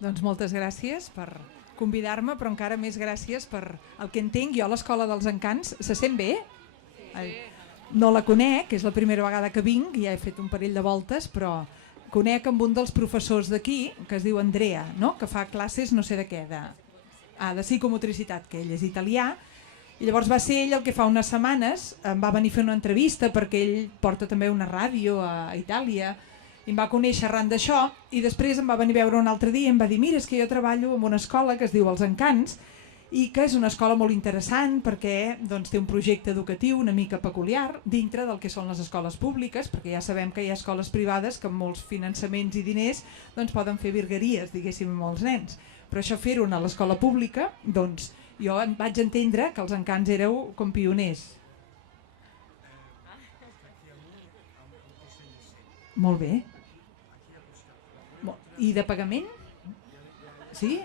Doncs moltes gràcies per convidar-me, però encara més gràcies per el que entenc. Jo a l'Escola dels Encants se sent bé? No la conec, és la primera vegada que vinc, ja he fet un parell de voltes, però conec amb un dels professors d'aquí, que es diu Andrea, no? Que fa classes no sé de què, de psicomotricitat, que ell és italià, i llavors va ser ell el que fa unes setmanes em va venir a fer una entrevista perquè ell porta també una ràdio a Itàlia i em va conèixer arran d'això i després em va venir a veure un altre dia i em va dir mira, és que jo treballo en una escola que es diu Els Encants i que és una escola molt interessant perquè doncs, té un projecte educatiu una mica peculiar dintre del que són les escoles públiques, perquè ja sabem que hi ha escoles privades que amb molts finançaments i diners doncs, poden fer virgueries, diguéssim, amb els nens. Però això fer-ho a l'escola pública, doncs jo vaig entendre que Els Encants éreu com pioners. Molt bé. I de pagament? Sí?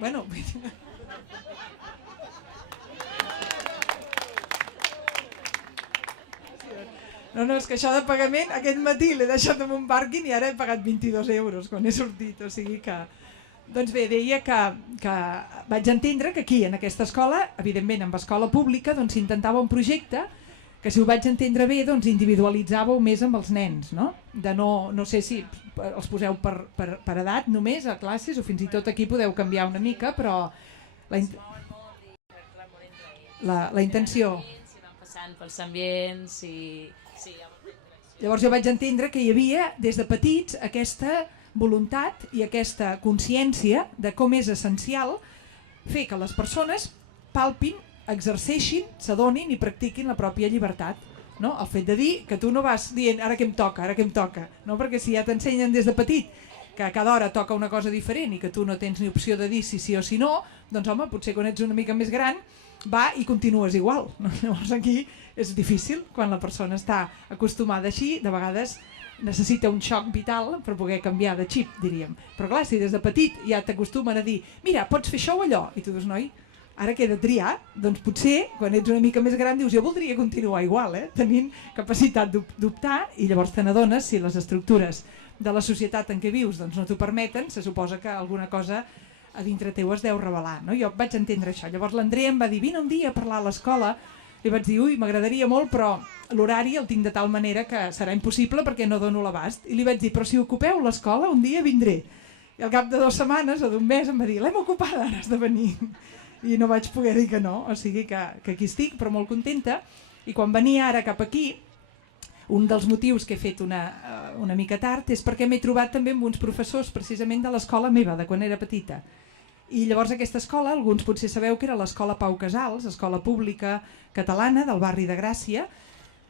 Bueno... No, és que això de pagament, aquest matí l'he deixat en un pàrquing i ara he pagat 22 euros quan he sortit, o sigui que... Doncs bé, deia que vaig entendre que aquí, en aquesta escola, evidentment en escola pública, doncs s'intentava un projecte que, si ho vaig entendre bé, doncs individualitzàveu més amb els nens, no? De no sé si els poseu per edat només a classes o fins i tot aquí podeu canviar una mica, però la intenció... Passant pels ambients i... Llavors jo vaig entendre que hi havia, des de petits, aquesta voluntat i aquesta consciència de com és essencial fer que les persones palpin, exerceixin, s'adonin i practiquin la pròpia llibertat. No? El fet de dir que tu no vas dient ara què em toca, ara què em toca, no? Perquè si ja t'ensenyen des de petit que a cada hora toca una cosa diferent i que tu no tens ni opció de dir si sí o si no, doncs home, potser quan ets una mica més gran va i continues igual. No? Llavors aquí és difícil, quan la persona està acostumada així, de vegades necessita un xoc vital per poder canviar de xip, diríem. Però clar, si des de petit ja t'acostumen a dir mira, pots fer això o allò, i tu dius, noi, ara que he de triar, doncs potser, quan ets una mica més gran, dius, jo voldria continuar igual, tenint capacitat d'optar, i llavors te n'adones si les estructures de la societat en què vius doncs no t'ho permeten, se suposa que alguna cosa a dintre teu es deu revelar. No? Jo vaig entendre això. Llavors l'Andrea em va dir, vine un dia a parlar a l'escola, i vaig dir, ui, m'agradaria molt, però l'horari el tinc de tal manera que serà impossible perquè no dono l'abast. I li vaig dir, però si ocupeu l'escola, un dia vindré. I al cap de 2 setmanes o d'un mes em va dir, l'hem ocupada, ara has de venir. I no vaig poder dir que no, o sigui que aquí estic, però molt contenta. I quan venia ara cap aquí, un dels motius que he fet una mica tard és perquè m'he trobat també amb uns professors precisament de l'escola meva, de quan era petita. I llavors aquesta escola, alguns potser sabeu que era l'escola Pau Casals, escola pública catalana del barri de Gràcia,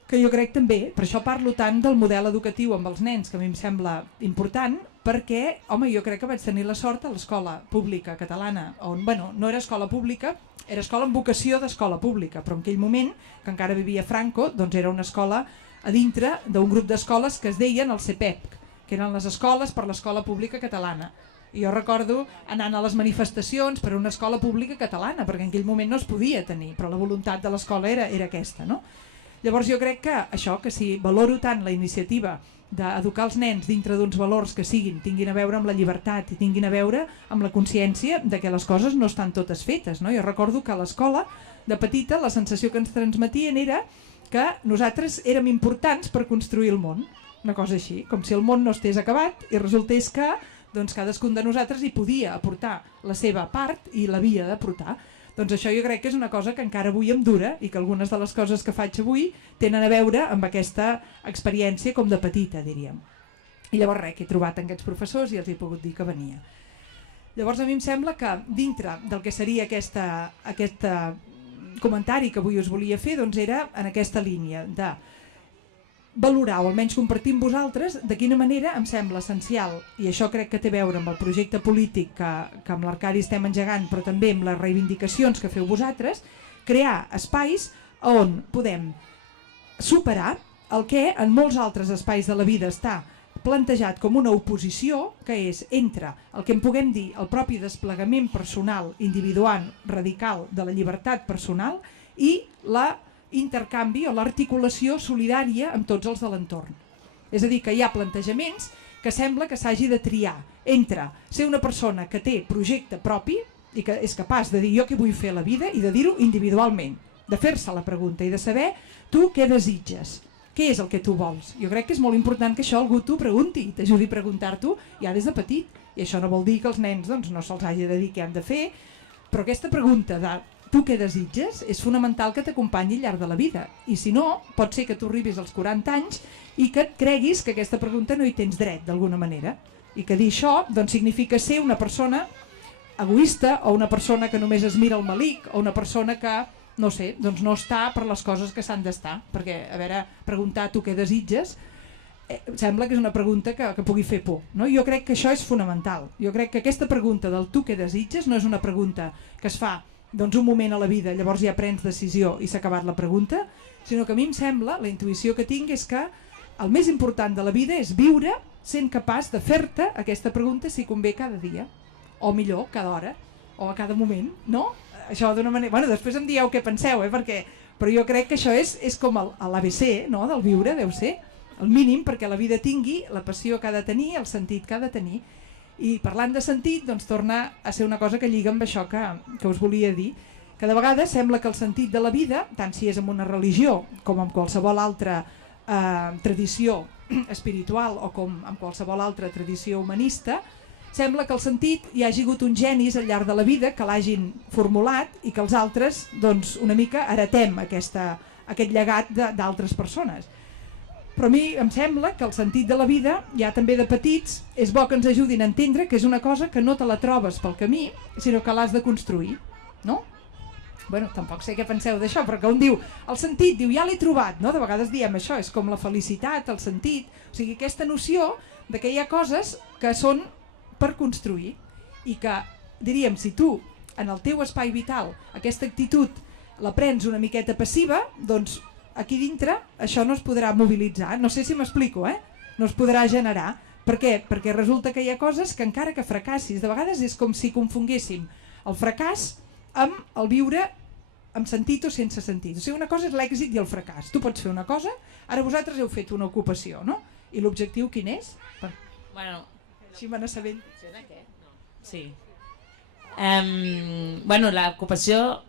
que jo crec també, per això parlo tant del model educatiu amb els nens, que a mi em sembla important, perquè, home, jo crec que vaig tenir la sort a l'escola pública catalana, on, bueno, no era escola pública, era escola amb vocació d'escola pública, però en aquell moment, que encara vivia Franco, doncs era una escola a dintre d'un grup d'escoles que es deien el CEPEP, que eren les escoles per l'escola pública catalana. I jo recordo anant a les manifestacions per una escola pública catalana, perquè en aquell moment no es podia tenir, però la voluntat de l'escola era aquesta, no? Llavors jo crec que això, que si valoro tant la iniciativa d'educar els nens dintre d'uns valors que tinguin a veure amb la llibertat i tinguin a veure amb la consciència de que les coses no estan totes fetes, no? Jo recordo que a l'escola, de petita, la sensació que ens transmetien era que nosaltres érem importants per construir el món, una cosa així, com si el món no estés acabat i resultés que doncs cadascun de nosaltres hi podia aportar la seva part i l'havia d'aportar. Doncs això jo crec que és una cosa que encara avui em dura i que algunes de les coses que faig avui tenen a veure amb aquesta experiència com de petita, diríem. I llavors res, he trobat aquests professors i els he pogut dir que venia. Llavors a mi em sembla que dintre del que seria aquest comentari que avui us volia fer doncs era en aquesta línia de valorar o almenys compartir amb vosaltres de quina manera em sembla essencial, i això crec que té a veure amb el projecte polític que amb l'Arcadi estem engegant, però també amb les reivindicacions que feu vosaltres, crear espais on podem superar el que en molts altres espais de la vida està plantejat com una oposició, que és entre el que en puguem dir el propi desplegament personal, individual, radical de la llibertat personal i la intercanvi o l'articulació solidària amb tots els de l'entorn. És a dir, que hi ha plantejaments que sembla que s'hagi de triar entre ser una persona que té projecte propi i que és capaç de dir jo què vull fer a la vida i de dir-ho individualment, de fer-se la pregunta i de saber tu què desitges, què és el que tu vols. Jo crec que és molt important que això algú t'ho pregunti, t'ajudi a preguntar-t'ho ja des de petit, i això no vol dir que els nens doncs, no se'ls hagi de dir què han de fer, però aquesta pregunta de tu què desitges és fonamental que t'acompanyi al llarg de la vida, i si no, pot ser que tu arribis als 40 anys i que et creguis que aquesta pregunta no hi tens dret d'alguna manera, i que dir això doncs, significa ser una persona egoista o una persona que només es mira el malic o una persona que, no sé, doncs no està per les coses que s'han d'estar, perquè, a veure, preguntar tu què desitges sembla que és una pregunta que pugui fer por, no? Jo crec que això és fonamental. Jo crec que aquesta pregunta del tu què desitges no és una pregunta que es fa doncs, un moment a la vida, llavors ja prens decisió i s'ha acabat la pregunta, sinó que a mi em sembla, la intuïció que tinc és que el més important de la vida és viure sent capaç de fer-te aquesta pregunta si convé cada dia, o millor, cada hora, o a cada moment, no? Això d'una manera... Bueno, després em dieu què penseu, però jo crec que això és com l'ABC, no?, del viure, deu ser, el mínim perquè la vida tingui la passió que ha de tenir, el sentit que ha de tenir. I parlant de sentit, doncs torna a ser una cosa que lliga amb això que us volia dir, que de vegades sembla que el sentit de la vida, tant si és en una religió com en qualsevol altra tradició espiritual o com en qualsevol altra tradició humanista, sembla que el sentit hi hagi hagut uns genis al llarg de la vida que l'hagin formulat i que els altres doncs, una mica heretem aquest llegat d'altres persones. Però a mi em sembla que el sentit de la vida, ja també de petits, és bo que ens ajudin a entendre que és una cosa que no te la trobes pel camí, sinó que l'has de construir, no? Bueno, tampoc sé què penseu d'això, però que un diu, el sentit, diu, ja l'he trobat, no? De vegades diem això, és com la felicitat, el sentit, o sigui, aquesta noció de que hi ha coses que són per construir i que, diríem, si tu, en el teu espai vital, aquesta actitud la prens una miqueta passiva, doncs aquí dintre això no es podrà mobilitzar, no sé si m'explico, no es podrà generar. Per què? Perquè resulta que hi ha coses que encara que fracassis, de vegades és com si confonguéssim el fracàs amb el viure amb sentit o sense sentit. O sigui, una cosa és l'èxit i el fracàs. Tu pots fer una cosa, ara vosaltres heu fet una ocupació, no? I l'objectiu quin és? Bueno, així me n'assabent. Sí. Bueno, l'ocupació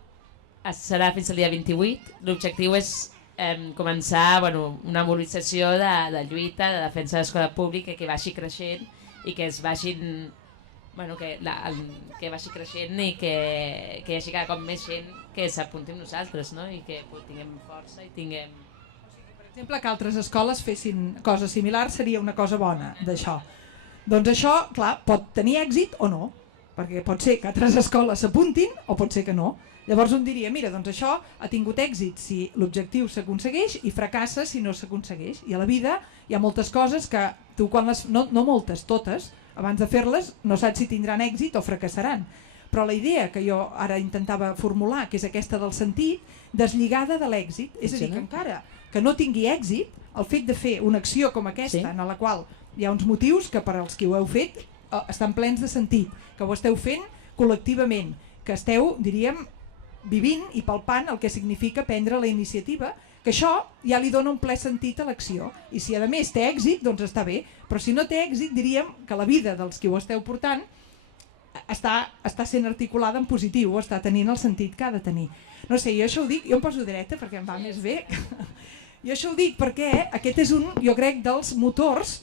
serà fins al dia 28. L'objectiu és començar una mobilització de lluita, de defensa de l'escola pública que vagi creixent i que es vagin que vagi creixent i que hi hagi cada cop més gent que s'apunti amb nosaltres, no? I que tinguem força i tinguem... Per exemple, que altres escoles fessin coses similars seria una cosa bona d'això. Doncs això, clar, pot tenir èxit o no, perquè pot ser que altres escoles s'apuntin o pot ser que no. Llavors un diria, mira, doncs això ha tingut èxit si l'objectiu s'aconsegueix i fracassa si no s'aconsegueix. I a la vida hi ha moltes coses que tu, no moltes, totes, abans de fer-les no saps si tindran èxit o fracassaran. Però la idea que jo ara intentava formular, que és aquesta del sentit, deslligada de l'èxit, és a dir, que encara que no tingui èxit, el fet de fer una acció com aquesta, en la qual hi ha uns motius que per als qui ho heu fet estan plens de sentit, que ho esteu fent col·lectivament, que esteu, diríem, vivint i palpant el que significa prendre la iniciativa, que això ja li dona un ple sentit a l'acció. I si a més té èxit, doncs està bé, però si no té èxit diríem que la vida dels qui ho esteu portant està sent articulada en positiu, està tenint el sentit que ha de tenir. No sé, jo això ho dic, jo em poso dreta perquè em va més bé, jo això ho dic perquè aquest és un, jo crec, dels motors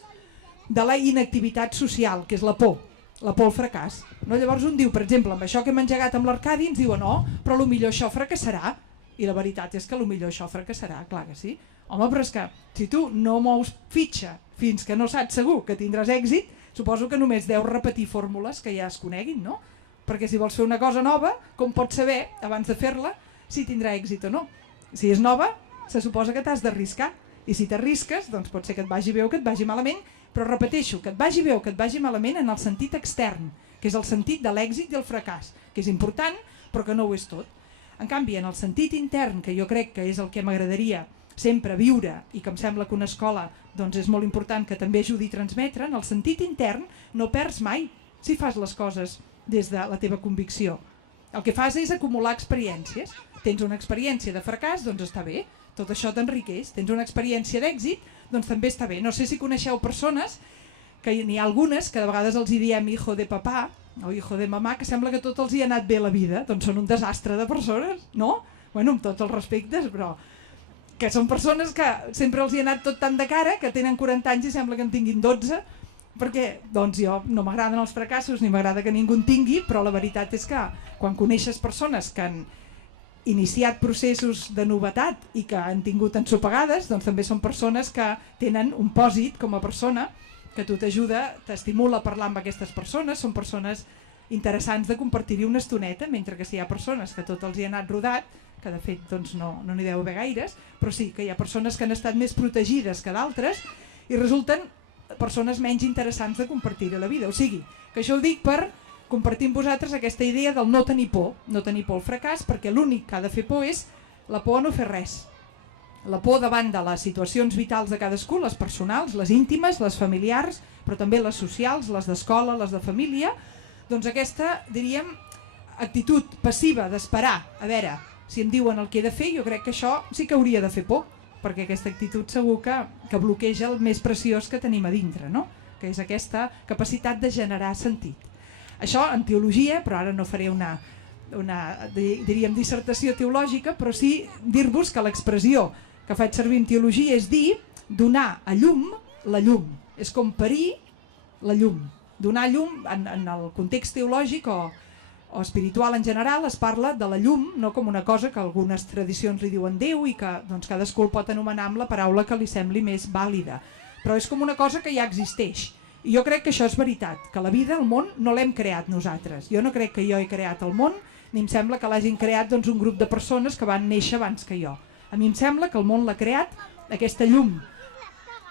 de la inactivitat social, que és la por al fracàs. No? Llavors un diu, per exemple, amb això que hem engegat amb l'Arcadi ens diuen no, però potser això fracassarà. I la veritat és que potser això fracassarà, clar que sí. Home, però és que si tu no mous fitxa fins que no saps segur que tindràs èxit, suposo que només deus repetir fórmules que ja es coneguin, no? Perquè si vols fer una cosa nova, com pots saber, abans de fer-la, si tindrà èxit o no? Si és nova, se suposa que t'has d'arriscar. I si t'arrisques, doncs pot ser que et vagi bé o que et vagi malament, però repeteixo, que et vagi bé o que et vagi malament en el sentit extern, que és el sentit de l'èxit i el fracàs, que és important però que no ho és tot. En canvi, en el sentit intern, que jo crec que és el que m'agradaria sempre viure i que em sembla que una escola doncs és molt important que també ajudi a transmetre, en el sentit intern no perds mai si fas les coses des de la teva convicció. El que fas és acumular experiències. Tens una experiència de fracàs, doncs està bé, tot això t'enriqueix. Tens una experiència d'èxit, doncs també està bé. No sé si coneixeu persones que n'hi ha algunes que de vegades els hi diem hijo de papà o hijo de mamà, que sembla que tot els hi ha anat bé la vida, doncs són un desastre de persones, no? Bueno, amb tots els respectes, però que són persones que sempre els hi ha anat tot tan de cara que tenen 40 anys i sembla que en tinguin 12, perquè doncs jo no m'agraden els fracassos ni m'agrada que ningú en tingui, però la veritat és que quan coneixes persones que han iniciat processos de novetat i que han tingut ensopegades, doncs també són persones que tenen un pòsit com a persona que tu t'ajuda, t'estimula a parlar amb aquestes persones, són persones interessants de compartir-hi una estoneta, mentre que si hi ha persones que tot els hi ha anat rodat, que de fet doncs no n'hi deu haver gaires, però sí que hi ha persones que han estat més protegides que d'altres i resulten persones menys interessants de compartir-hi la vida. O sigui, que això ho dic per compartir amb vosaltres aquesta idea del no tenir por al fracàs, perquè l'únic que ha de fer por és la por a no fer res. La por davant de les situacions vitals de cadascú, les personals, les íntimes, les familiars, però també les socials, les d'escola, les de família, doncs aquesta, diríem, actitud passiva d'esperar, a veure, si em diuen el que he de fer, jo crec que això sí que hauria de fer por, perquè aquesta actitud segur que bloqueja el més preciós que tenim a dintre, no? Que és aquesta capacitat de generar sentit. Això en teologia, però ara no faré una diríem, dissertació teològica, però sí dir-vos que l'expressió que faig servir en teologia és dir donar a llum la llum. És com parir la llum. Donar llum, en el context teològic o espiritual en general, es parla de la llum no com una cosa que algunes tradicions li diuen Déu i que doncs, cadascú el pot anomenar amb la paraula que li sembli més vàlida. Però és com una cosa que ja existeix. I jo crec que això és veritat, que la vida, el món, no l'hem creat nosaltres. Jo no crec que jo he creat el món, ni em sembla que l'hagin creat doncs, un grup de persones que van néixer abans que jo. A mi em sembla que el món l'ha creat aquesta llum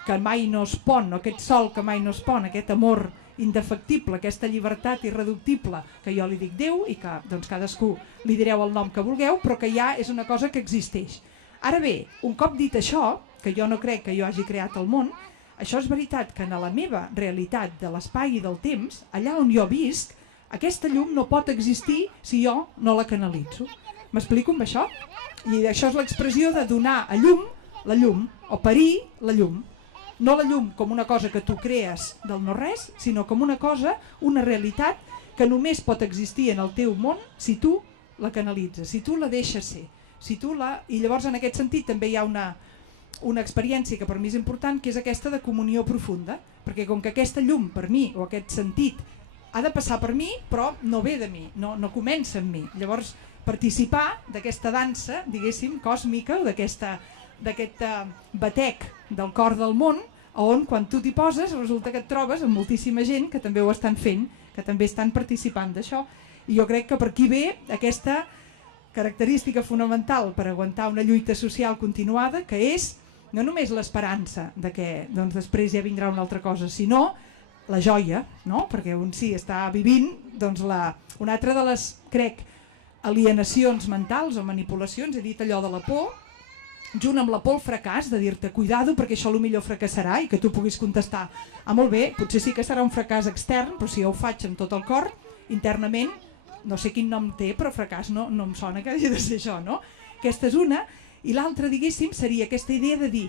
que mai no es pon, aquest sol que mai no es pon, aquest amor indefectible, aquesta llibertat irreductible que jo li dic Déu i que doncs, cadascú li direu el nom que vulgueu, però que ja és una cosa que existeix. Ara bé, un cop dit això, que jo no crec que jo hagi creat el món, això és veritat que en la meva realitat de l'espai i del temps, allà on jo visc, aquesta llum no pot existir si jo no la canalitzo. M'explico amb això? I això és l'expressió de donar a llum la llum, o parir la llum. No la llum com una cosa que tu crees del no-res, sinó com una cosa, una realitat que només pot existir en el teu món si tu la canalitzes, si tu la deixes ser. I llavors en aquest sentit també hi ha una experiència que per mi és important, que és aquesta de comunió profunda, perquè com que aquesta llum per mi, o aquest sentit, ha de passar per mi, però no ve de mi, no comença en mi. Llavors, participar d'aquesta dansa, diguéssim, còsmica, o d'aquest batec del cor del món, on quan tu t'hi poses resulta que et trobes amb moltíssima gent que també ho estan fent, que també estan participant d'això. I jo crec que per aquí ve aquesta característica fonamental per aguantar una lluita social continuada, que és no només l'esperança de que doncs, després ja vindrà una altra cosa, sinó la joia, no? Perquè un sí està vivint doncs, una altra de les, crec, alienacions mentals o manipulacions, he dit allò de la por, junt amb la por al fracàs, de dir-te cuidado perquè això millor fracassarà i que tu puguis contestar molt bé, potser sí que serà un fracàs extern, però si jo ho faig amb tot el cor, internament, no sé quin nom té, però fracàs no em sona que hagi de ser això, no? Aquesta és una, i l'altra, diguéssim, seria aquesta idea de dir,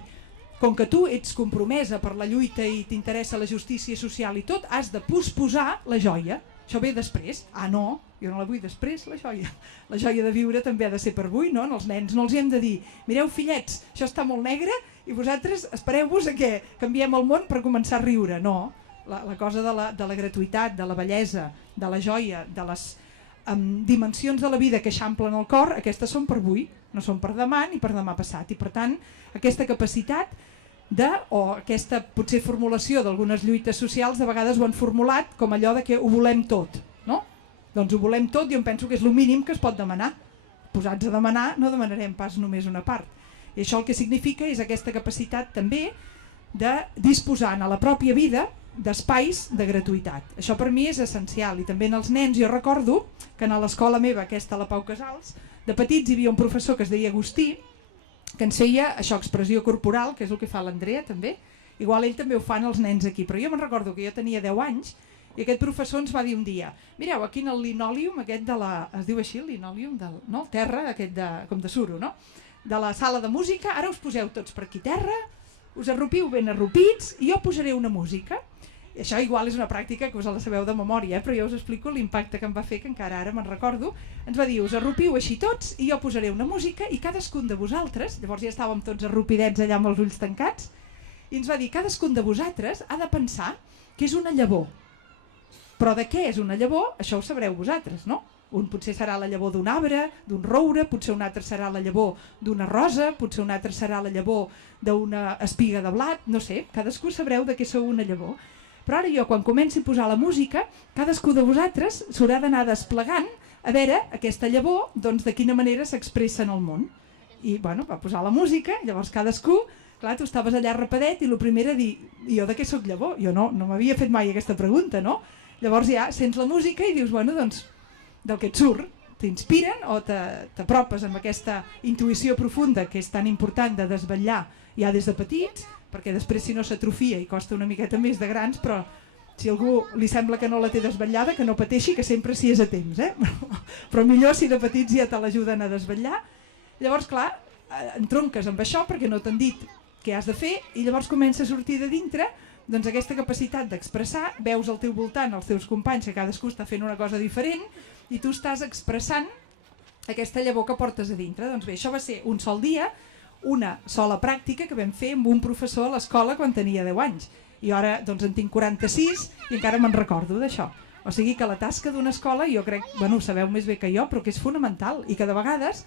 com que tu ets compromesa per la lluita i t'interessa la justícia social i tot, has de posposar la joia. Això ve després. Ah, no, jo no la vull després, la joia. La joia de viure també ha de ser per avui, no? Els nens no els hi hem de dir, mireu fillets, això està molt negre i vosaltres espereu-vos a que canviem el món per començar a riure. No, la cosa de la gratuïtat, de la bellesa, de la joia, de les dimensions de la vida que eixamplen el cor, aquestes són per avui, no són per demà ni per demà passat. I per tant, aquesta capacitat o aquesta potser formulació d'algunes lluites socials de vegades ho han formulat com allò de que ho volem tot, no? Doncs ho volem tot, jo em penso que és el mínim que es pot demanar. Posats a demanar no demanarem pas només una part. I això el que significa és aquesta capacitat també de disposar a la pròpia vida d'espais de gratuïtat. Això per mi és essencial i també en els nens. Jo recordo que a l'escola meva, aquesta a la Pau Casals, de petits hi havia un professor que es deia Agustí, que ens feia això, expressió corporal, que és el que fa l'Andrea també, igual ell també ho fan els nens aquí, però jo me'n recordo que jo tenia 10 anys i aquest professor ens va dir un dia, mireu, aquí en el linòleum aquest de la, es diu així el linòleum, no? El terra aquest com de suro, no? De la sala de música, ara us poseu tots per aquí terra, us arrupiu ben arrupits i jo posaré una música Això igual és una pràctica que us la sabeu de memòria, però jo us explico l'impacte que em va fer, que encara ara me'n recordo. Ens va dir, us arrupiu així tots i jo posaré una música i cadascun de vosaltres, llavors ja estàvem tots arrupidets allà amb els ulls tancats, i ens va dir, cadascun de vosaltres ha de pensar que és una llavor. Però de què és una llavor, això ho sabreu vosaltres, no? Un potser serà la llavor d'un arbre, d'un roure, potser un altre serà la llavor d'una rosa, potser un altre serà la llavor d'una espiga de blat, no sé, cadascú sabreu de què sou una llavor. Però ara jo, quan comenci a posar la música, cadascú de vosaltres s'haurà d'anar desplegant a veure aquesta llavor, doncs de quina manera s'expressa en el món. I bueno, va posar la música, llavors cadascú, clar, tu estaves allà rapadet i el primer era dir, jo de què sóc llavor? Jo no m'havia fet mai aquesta pregunta, no? Llavors ja sents la música i dius, bueno, doncs del que et surt, t'inspiren o t'apropes amb aquesta intuïció profunda que és tan important de desvetllar ja des de petits, perquè després si no s'atrofia i costa una miqueta més de grans, però si algú li sembla que no la té desvetllada, que no pateixi, que sempre s'hi és a temps, però millor si de petits ja te l'ajuden a desvetllar. Llavors, clar, entronques amb això perquè no t'han dit què has de fer i llavors comença a sortir de dintre doncs aquesta capacitat d'expressar, veus al teu voltant els teus companys que cadascú està fent una cosa diferent i tu estàs expressant aquesta llavor que portes a dintre. Doncs bé, això va ser un sol dia, una sola pràctica que vam fer amb un professor a l'escola quan tenia 10 anys. I ara doncs en tinc 46 i encara me'n recordo d'això. O sigui que la tasca d'una escola, jo crec, bueno, ho sabeu més bé que jo, però que és fonamental i que de vegades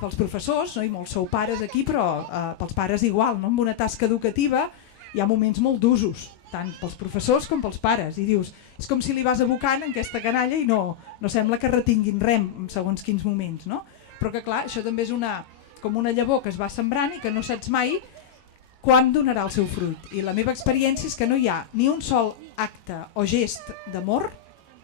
pels professors, no? I molts sou pares aquí, però pels pares igual, no? Amb una tasca educativa hi ha moments molt d'usos, tant pels professors com pels pares, i dius, és com si li vas abocant en aquesta canalla i no sembla que retinguin rem en segons quins moments, no? Però que clar, això també és com una llavor que es va sembrant i que no saps mai quan donarà el seu fruit. I la meva experiència és que no hi ha ni un sol acte o gest d'amor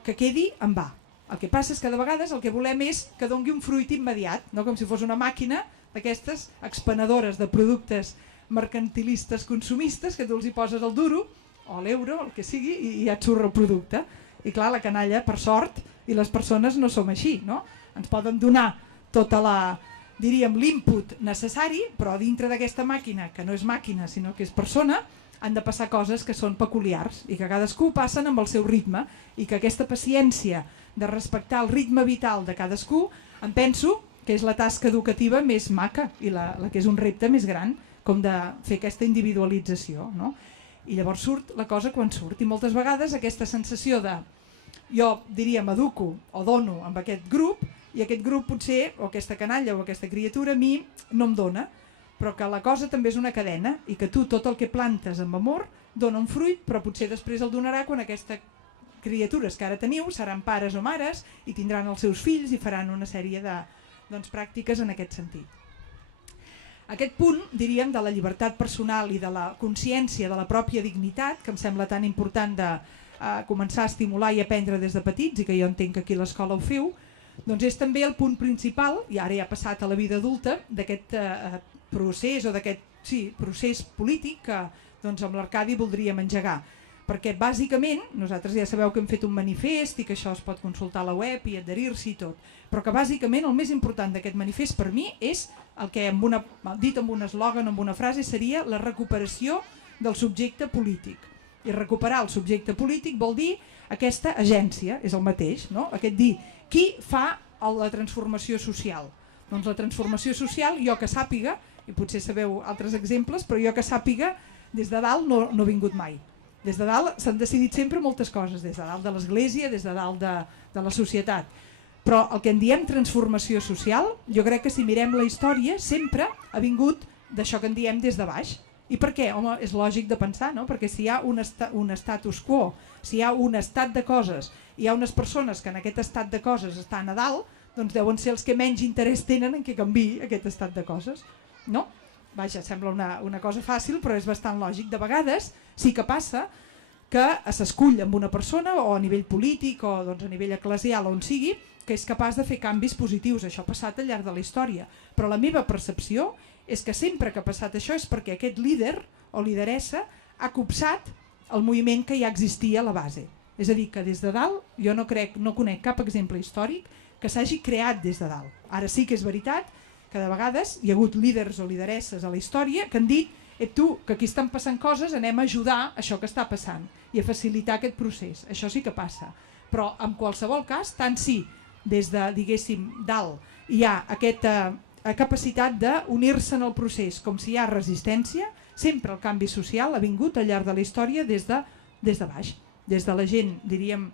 que quedi en va. El que passa és que de vegades el que volem és que dongui un fruit immediat, no? Com si fos una màquina d'aquestes expenedores de productes mercantilistes consumistes que tu els hi poses el duro o l'euro, el que sigui, i ja et surt el producte. I clar, la canalla, per sort, i les persones no som així, no? Ens poden donar tota diríem, l'input necessari, però dintre d'aquesta màquina, que no és màquina sinó que és persona, han de passar coses que són peculiars i que cadascú passen amb el seu ritme i que aquesta paciència de respectar el ritme vital de cadascú, em penso que és la tasca educativa més maca i la que és un repte més gran, com de fer aquesta individualització, no? I llavors surt la cosa quan surt i moltes vegades aquesta sensació de jo diria m'educo o dono amb aquest grup i aquest grup potser, o aquesta canalla o aquesta criatura a mi no em dona, però que la cosa també és una cadena i que tu tot el que plantes amb amor dona un fruit, però potser després el donarà quan aquestes criatures que ara teniu seran pares o mares i tindran els seus fills i faran una sèrie de pràctiques en aquest sentit. Aquest punt, diríem, de la llibertat personal i de la consciència de la pròpia dignitat, que em sembla tan important de començar a estimular i aprendre des de petits i que jo entenc que aquí a l'escola ho feu, doncs és també el punt principal, i ara ja ha passat a la vida adulta, d'aquest procés o d'aquest procés polític que doncs, amb l'Arcadi voldríem engegar. Perquè bàsicament, nosaltres ja sabeu que hem fet un manifest i que això es pot consultar a la web i adherir-s'hi i tot, però que bàsicament el més important d'aquest manifest per mi és el que dit amb un eslògan, amb una frase, seria la recuperació del subjecte polític. I recuperar el subjecte polític vol dir aquesta agència, és el mateix, no? Aquest dir, qui fa la transformació social? Doncs la transformació social, jo que sàpiga, i potser sabeu altres exemples, però jo que sàpiga, des de dalt no ha vingut mai. Des de dalt s'han decidit sempre moltes coses, des de dalt de l'església, des de dalt de la societat. Però el que en diem transformació social, jo crec que si mirem la història sempre ha vingut d'això que en diem des de baix. I per què? Home, és lògic de pensar, no? Perquè si hi ha un status quo, si hi ha un estat de coses, hi ha unes persones que en aquest estat de coses estan a dalt, doncs deuen ser els que menys interès tenen en què canviï aquest estat de coses, no? Vaja, sembla una cosa fàcil, però és bastant lògic. De vegades sí que passa que s'escull amb una persona o a nivell polític o doncs, a nivell eclesial on sigui, que és capaç de fer canvis positius. Això ha passat al llarg de la història. Però la meva percepció és que sempre que ha passat això és perquè aquest líder o lideressa ha copsat el moviment que ja existia a la base. És a dir, que des de dalt jo no conec cap exemple històric que s'hagi creat des de dalt. Ara sí que és veritat que de vegades hi ha hagut líders o lideresses a la història que han dit tu, que aquí estan passant coses, anem a ajudar això que està passant i a facilitar aquest procés. Això sí que passa. Però en qualsevol cas, tant si des de, diguéssim, dalt hi ha aquesta capacitat d'unir-se en el procés com si hi ha resistència, sempre el canvi social ha vingut al llarg de la història des de baix, des de la gent, diríem,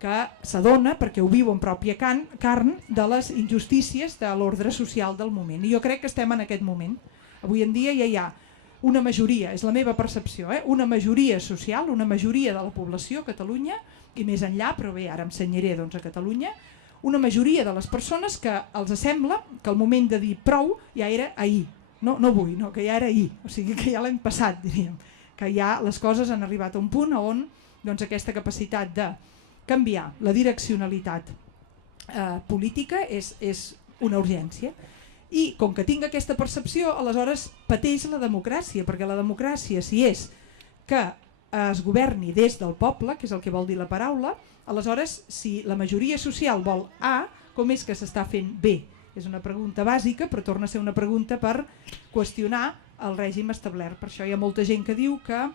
que s'adona, perquè ho viu en pròpia carn, de les injustícies de l'ordre social del moment. I jo crec que estem en aquest moment. Avui en dia ja hi ha una majoria, és la meva percepció, una majoria social, una majoria de la població a Catalunya, i més enllà, però bé, ara em senyaré a Catalunya, una majoria de les persones que els sembla que el moment de dir prou ja era ahir. No avui, no, que ja era ahir, o sigui que ja l'hem passat, diríem, que ja les coses han arribat a un punt on aquesta capacitat de canviar la direccionalitat política és una urgència. I com que tinc aquesta percepció, aleshores pateix la democràcia, perquè la democràcia, si és que es governi des del poble, que és el que vol dir la paraula, aleshores, si la majoria social vol A, com és que s'està fent B? És una pregunta bàsica, però torna a ser una pregunta per qüestionar el règim establert. Per això hi ha molta gent que diu que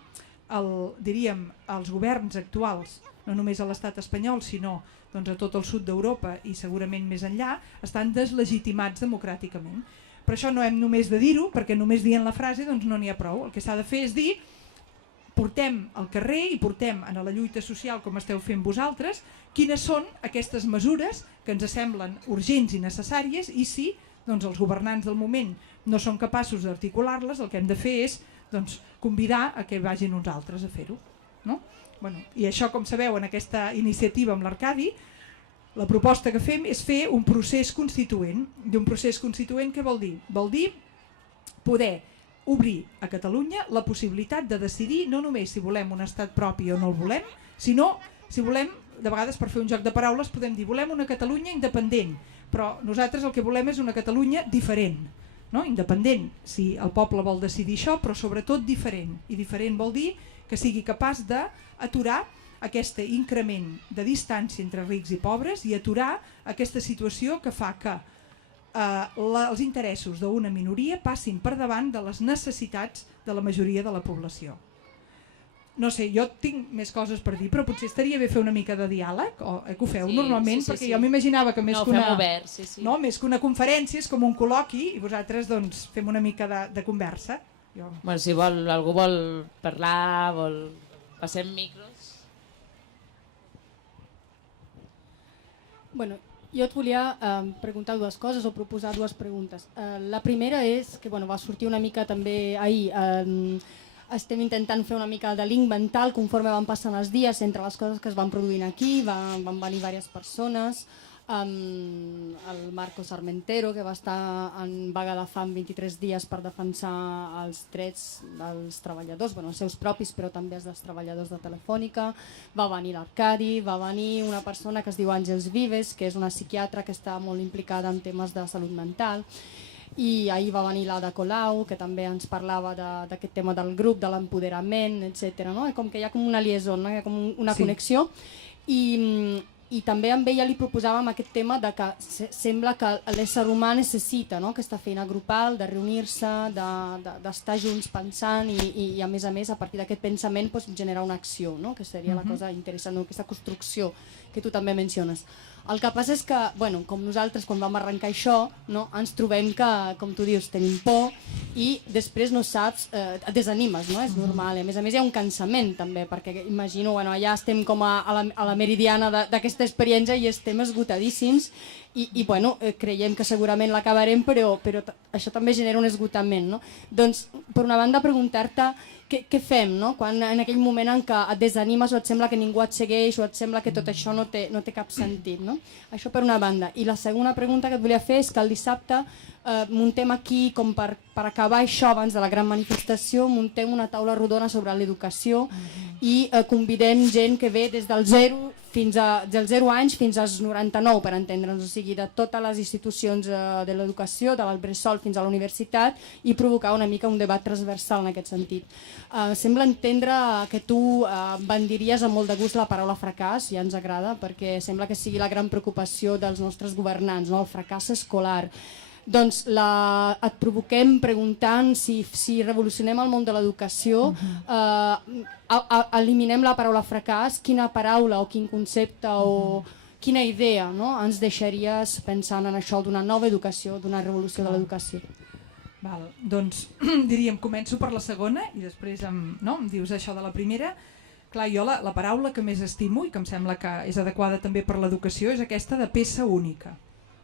els governs actuals, no només a l'estat espanyol, sinó a tot el sud d'Europa i segurament més enllà, estan deslegitimats democràticament. Per això no hem només de dir-ho, perquè només dient la frase no n'hi ha prou. El que s'ha de fer és dir, portem al carrer i portem a la lluita social, com esteu fent vosaltres, quines són aquestes mesures que ens semblen urgents i necessàries, i si els governants del moment no són capaços d'articular-les, el que hem de fer és convidar a que vagin uns altres a fer-ho. I això, com sabeu, en aquesta iniciativa amb l'Arcadi, la proposta que fem és fer un procés constituent. I un procés constituent què vol dir? Vol dir poder obrir a Catalunya la possibilitat de decidir no només si volem un estat propi o no el volem, sinó si volem, de vegades per fer un joc de paraules podem dir volem una Catalunya independent, però nosaltres el que volem és una Catalunya diferent. Independent, si el poble vol decidir això, però sobretot diferent. I diferent vol dir que sigui capaç d'aturar aquest increment de distància entre rics i pobres i aturar aquesta situació que fa que els interessos d'una minoria passin per davant de les necessitats de la majoria de la població. No sé, jo tinc més coses per dir, però potser estaria bé fer una mica de diàleg, o que ho feu normalment, perquè jo m'imaginava que més que una conferència és com un col·loqui i vosaltres fem una mica de conversa. Si algú vol parlar, passem micros. Jo et volia preguntar dues coses o proposar dues preguntes. La primera és que va sortir una mica també ahir, estem intentant fer una mica de link mental conforme van passant els dies entre les coses que es van produint aquí, van venir diverses persones, el Marcos Armentero, que va estar en vaga de fam 23 dies per defensar els drets dels treballadors, els seus propis, però també els dels treballadors de Telefònica, va venir l'Arcadi, va venir una persona que es diu Àngels Vives, que és una psiquiatra que està molt implicada en temes de salut mental, i ahir va venir l'Ada Colau, que també ens parlava d'aquest tema del grup, de l'empoderament, etc. Com que hi ha com una liaison, hi ha com una connexió, i també amb ella li proposàvem aquest tema de que sembla que l'ésser humà necessita aquesta feina grupal, de reunir-se, d'estar junts pensant i a més, a partir d'aquest pensament generar una acció, que seria la cosa interessant, aquesta construcció que tu també menciones. El que passa és que, com nosaltres quan vam arrencar això, ens trobem que, com tu dius, tenim por i després no saps, et desanimes, és normal. A més hi ha un cansament també, perquè imagino, allà estem com a la meridiana d'aquesta experiència i estem esgotadíssims i creiem que segurament l'acabarem, però això també genera un esgotament. Doncs, per una banda, preguntar-te què fem quan en aquell moment en què et desanimes o et sembla que ningú et segueix o et sembla que tot això no té cap sentit. Això per una banda. I la segona pregunta que et volia fer és que el dissabte muntem aquí, com per acabar això abans de la gran manifestació, muntem una taula rodona sobre l'educació i convidem gent que ve des dels 0 anys fins als 99, per entendre'ns, o sigui, de totes les institucions de l'educació, de l'Albressol fins a la universitat, i provocar una mica un debat transversal en aquest sentit. Sembla entendre que tu bandiries amb molt de gust la paraula fracàs, ja ens agrada, perquè sembla que sigui la gran preocupació dels nostres governants, el fracàs escolar. doncs et provoquem preguntant si revolucionem el món de l'educació, eliminem la paraula fracàs, quina paraula o quin concepte o quina idea ens deixaries pensant en això d'una nova educació, d'una revolució de l'educació? Doncs diríem, començo per la segona i després em dius això de la primera. Clar, jo la paraula que més estimo i que em sembla que és adequada també per l'educació és aquesta de peça única.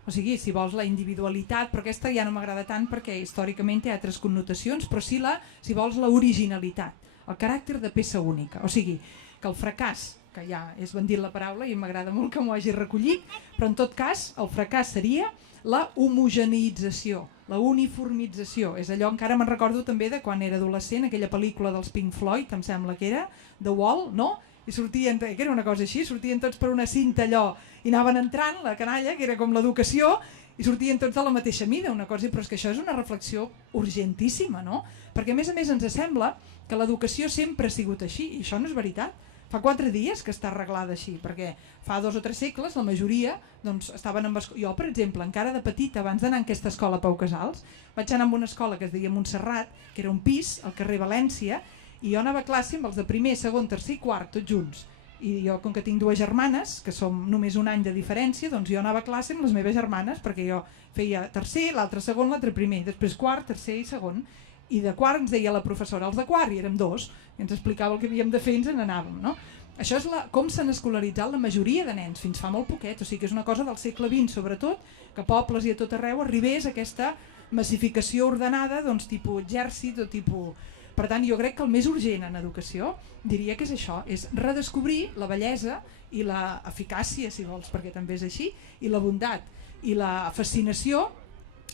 O sigui, si vols la individualitat, però aquesta ja no m'agrada tant perquè històricament té altres connotacions, però sí si vols la originalitat, el caràcter de peça única. O sigui, que el fracàs, que ja és ben dit la paraula i m'agrada molt que m'ho hagi recollit, però en tot cas el fracàs seria la homogeneïtzació, la uniformització. És allò, encara me'n recordo també de quan era adolescent, aquella pel·lícula dels Pink Floyd, em sembla que era, The Wall, no? I sortien, que era una cosa així, sortien tots per una cinta allò, i anaven entrant, la canalla, que era com l'educació, i sortien tots de la mateixa mida, una cosa, però és que això és una reflexió urgentíssima, no? Perquè a més ens sembla que l'educació sempre ha sigut així, i això no és veritat. Fa 4 dies que està arreglada així, perquè fa 2 o 3 segles la majoria estaven en escola. Jo, per exemple, encara de petita, abans d'anar a aquesta escola Pau Casals, vaig anar a una escola que es deia Montserrat, que era un pis al carrer València, i jo anava a classe amb els de primer, segon, tercer i quart, tots junts. I jo, com que tinc 2 germanes, que som només un any de diferència, doncs jo anava a classe amb les meves germanes, perquè jo feia tercer, l'altre segon, l'altre primer, després quart, tercer i segon. I de quart ens deia la professora, els de quart, i érem 2, i ens explicava el que havíem de fer i ens n'anàvem, no? Això és com s'han escolaritzat la majoria de nens, fins fa molt poquet, o sigui que és una cosa del segle XX, sobretot, que a pobles i a tot arreu arribés aquesta massificació ordenada, doncs tipus exèrcit o tipus... Per tant, jo crec que el més urgent en educació, diria que és això, és redescobrir la bellesa i l'eficàcia, si vols, perquè també és així, i la bondat i la fascinació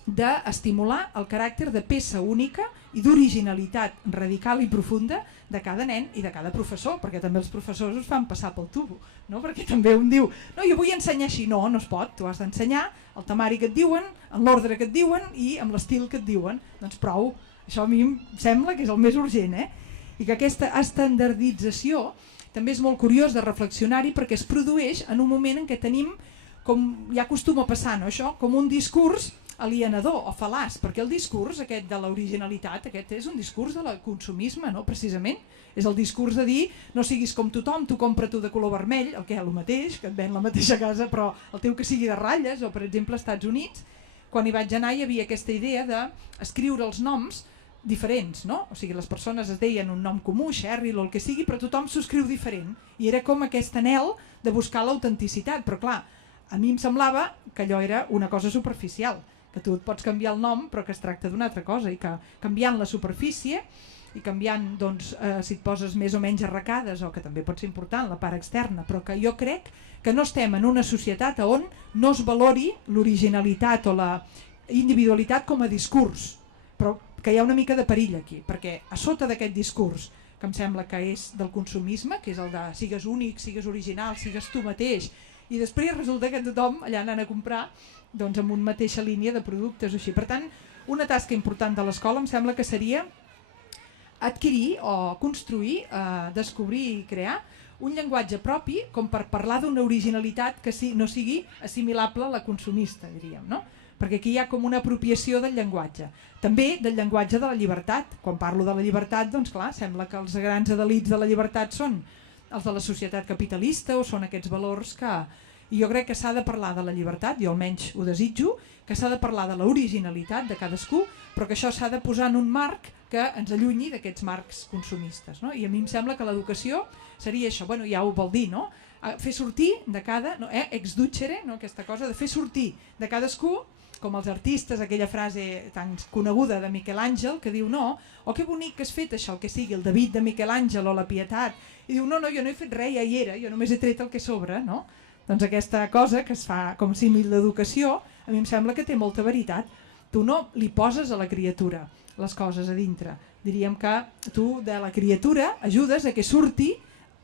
d'estimular el caràcter de peça única i d'originalitat radical i profunda de cada nen i de cada professor, perquè també els professors us fan passar pel tubo, no? Perquè també un diu, no, jo vull ensenyar així, no es pot, tu has d'ensenyar el temari que et diuen, en l'ordre que et diuen i amb l'estil que et diuen, doncs prou, això a mi em sembla que és el més urgent, i que aquesta estandardització també és molt curiós de reflexionar-hi perquè es produeix en un moment en què tenim, com ja acostuma a passar, no, això, com un discurs alienador o fal·laç, perquè el discurs aquest de l'originalitat, aquest és un discurs de consumisme, no? Precisament, és el discurs de dir no siguis com tothom, tu compra tu de color vermell, el que és el mateix, que et ven la mateixa casa, però el teu que sigui de ratlles, o per exemple als Estats Units, quan hi vaig anar hi havia aquesta idea d'escriure els noms diferents, no? O sigui, les persones es deien un nom comú, Cheryl o el que sigui, però tothom s'ho escriu diferent, i era com aquest anhel de buscar l'autenticitat, però clar, a mi em semblava que allò era una cosa superficial, que tu et pots canviar el nom però que es tracta d'una altra cosa i que canviant la superfície i canviant doncs, si et poses més o menys arracades o que també pot ser important la part externa, però que jo crec que no estem en una societat on no es valori l'originalitat o la individualitat com a discurs, però que hi ha una mica de perill aquí, perquè a sota d'aquest discurs que em sembla que és del consumisme, que és el de sigues únic, sigues original, sigues tu mateix, i després resulta que tothom allà anant a comprar doncs amb una mateixa línia de productes o així. Per tant, una tasca important de l'escola em sembla que seria adquirir o construir, descobrir i crear un llenguatge propi com per parlar d'una originalitat que no sigui assimilable a la consumista, diríem, no? Perquè aquí hi ha com una apropiació del llenguatge. També del llenguatge de la llibertat. Quan parlo de la llibertat, doncs clar, sembla que els grans adelits de la llibertat són els de la societat capitalista o són aquests valors que... I jo crec que s'ha de parlar de la llibertat, jo almenys ho desitjo, que s'ha de parlar de l'originalitat de cadascú, però que això s'ha de posar en un marc que ens allunyi d'aquests marcs consumistes, no? I a mi em sembla que l'educació seria això, bueno, ja ho vol dir, no? Fer sortir de cada, no? Ex ducere, no? Aquesta cosa de fer sortir de cadascú, com els artistes, aquella frase tan coneguda de Miquel Àngel, que diu no, que bonic que has fet això, el que sigui, el David de Miquel Àngel o la Pietat, i diu no, jo no he fet res, ja hi era, jo només he tret el que sobra, no? Doncs aquesta cosa que es fa com símil d'educació, a mi em sembla que té molta veritat. Tu no li poses a la criatura les coses a dintre. Diríem que tu de la criatura ajudes a que surti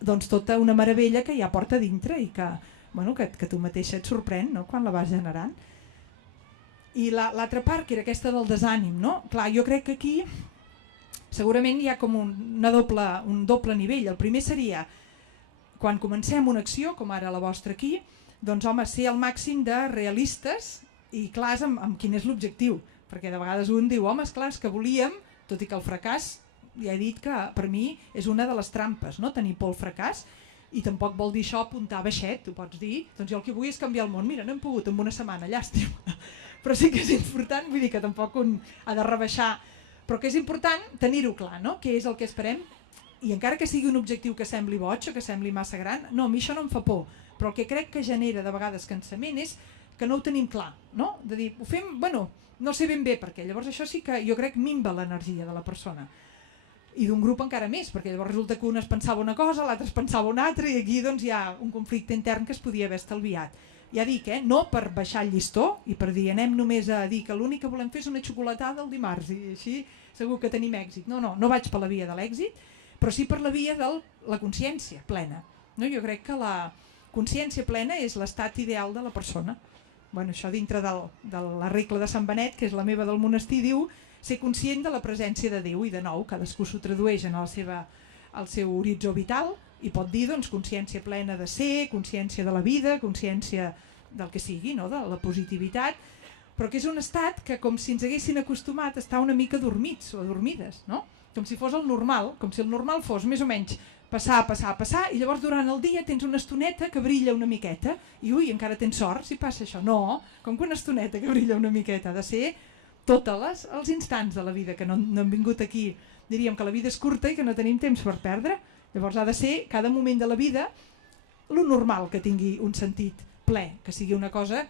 doncs, tota una meravella que ja porta dintre i que, bueno, que tu mateixa et sorprèn, no?, quan la vas generant. I l'altra part, que era aquesta del desànim, no? Clar, jo crec que aquí segurament hi ha com un doble nivell. El primer seria quan comencem una acció, com ara la vostra aquí, doncs home, ser al màxim de realistes i clars amb quin és l'objectiu, perquè de vegades un diu, home, esclar, és que volíem, tot i que el fracàs, ja he dit que per mi és una de les trampes, no? Tenir por al fracàs, i tampoc vol dir això apuntar baixet, ho pots dir, doncs jo el que vull és canviar el món, mira, no hem pogut en una setmana, llàstima, però sí que és important, vull dir que tampoc un ha de rebaixar, però que és important tenir-ho clar, no? Què és el que esperem, i encara que sigui un objectiu que sembli boig o que sembli massa gran, no, a mi això no em fa por, però el que crec que genera de vegades cansament és que no ho tenim clar, no? De dir, ho fem, bueno, no sé ben bé per què, llavors això sí que jo crec minva l'energia de la persona. I d'un grup encara més, perquè llavors resulta que un es pensava una cosa, l'altre es pensava una altra, i aquí doncs hi ha un conflicte intern que es podia haver estalviat. Ja dic, no per baixar el llistó i per dir anem només a dir que l'únic que volem fer és una xocolatada el dimarts i així segur que tenim èxit. No vaig per la via de l'èxit, però sí per la via de la consciència plena. No? Jo crec que la consciència plena és l'estat ideal de la persona. Bueno, això dintre de la regla de Sant Benet, que és la meva del monestir, diu ser conscient de la presència de Déu, i de nou cadascú s'ho tradueix en el seu horitzó vital i pot dir doncs, consciència plena de ser, consciència de la vida, consciència del que sigui, no? De la positivitat, però que és un estat que com si ens haguessin acostumat a estar una mica dormits o adormides, no? Com si fos el normal, com si el normal fos més o menys passar, i llavors durant el dia tens una estoneta que brilla una miqueta i ui, encara tens sort si passa això. No, com que una estoneta que brilla una miqueta, ha de ser tots els instants de la vida, que no hem vingut aquí, diríem que la vida és curta i que no tenim temps per perdre, llavors ha de ser cada moment de la vida lo normal, que tingui un sentit ple, que sigui una cosa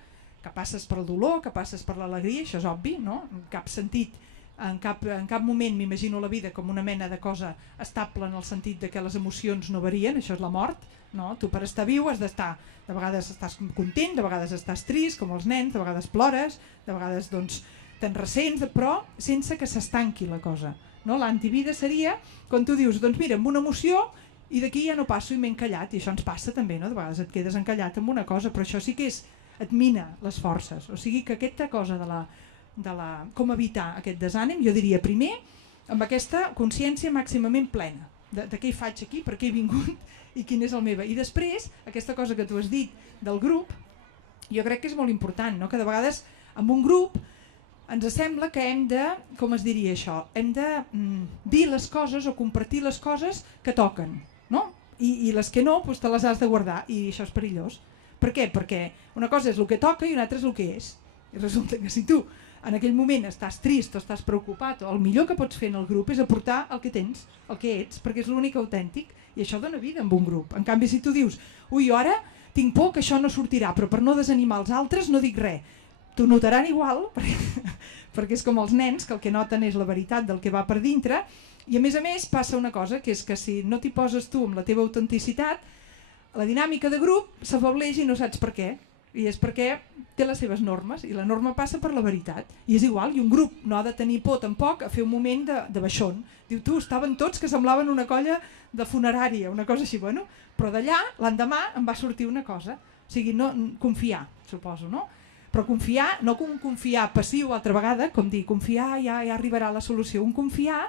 que passes per el dolor, que passes per l'alegria, això és obvi, no? En cap sentit, en cap moment m'imagino la vida com una mena de cosa estable en el sentit de que les emocions no varien, això és la mort, no? Tu per estar viu has d'estar, de vegades estàs content, de vegades estàs trist, com els nens, de vegades plores, de vegades doncs te'n ressents, però sense que s'estanqui la cosa. No? L'antivida seria quan tu dius, doncs mira, amb una emoció i d'aquí ja no passo i m'he encallat, i això ens passa també, no? De vegades et quedes encallat amb una cosa, però això sí que et mina les forces, o sigui que aquesta cosa com evitar aquest desànim, jo diria primer amb aquesta consciència màximament plena de què hi faig aquí, per què he vingut i quin és el meu, i després aquesta cosa que tu has dit del grup, jo crec que és molt important, no? Que de vegades amb un grup ens sembla que hem de, com es diria això, hem de dir les coses o compartir les coses que toquen, no? I les que no, doncs te les has de guardar, i això és perillós. Per què? Perquè una cosa és el que toca i una altra és el que és. I resulta que si tu en aquell moment estàs trist o estàs preocupat, o el millor que pots fer en el grup és aportar el que tens, el que ets, perquè és l'únic autèntic, i això dona vida amb un grup. En canvi, si tu dius, ui, jo ara tinc por que això no sortirà, però per no desanimar els altres no dic res, t'ho notaran igual, perquè és com els nens, que el que noten és la veritat del que va per dintre, i a més passa una cosa, que és que si no t'hi poses tu amb la teva autenticitat, la dinàmica de grup s'afableix i no saps per què, i és perquè té les seves normes, i la norma passa per la veritat, i és igual, i un grup no ha de tenir por tampoc a fer un moment de baixón. Diu, tu, estaven tots que semblaven una colla de funerària, una cosa així, bueno, però d'allà, l'endemà, em va sortir una cosa, o sigui, no, confiar, suposo, no? Però confiar, no com un confiar passiu altra vegada, com dir confiar ja arribarà a la solució, un confiar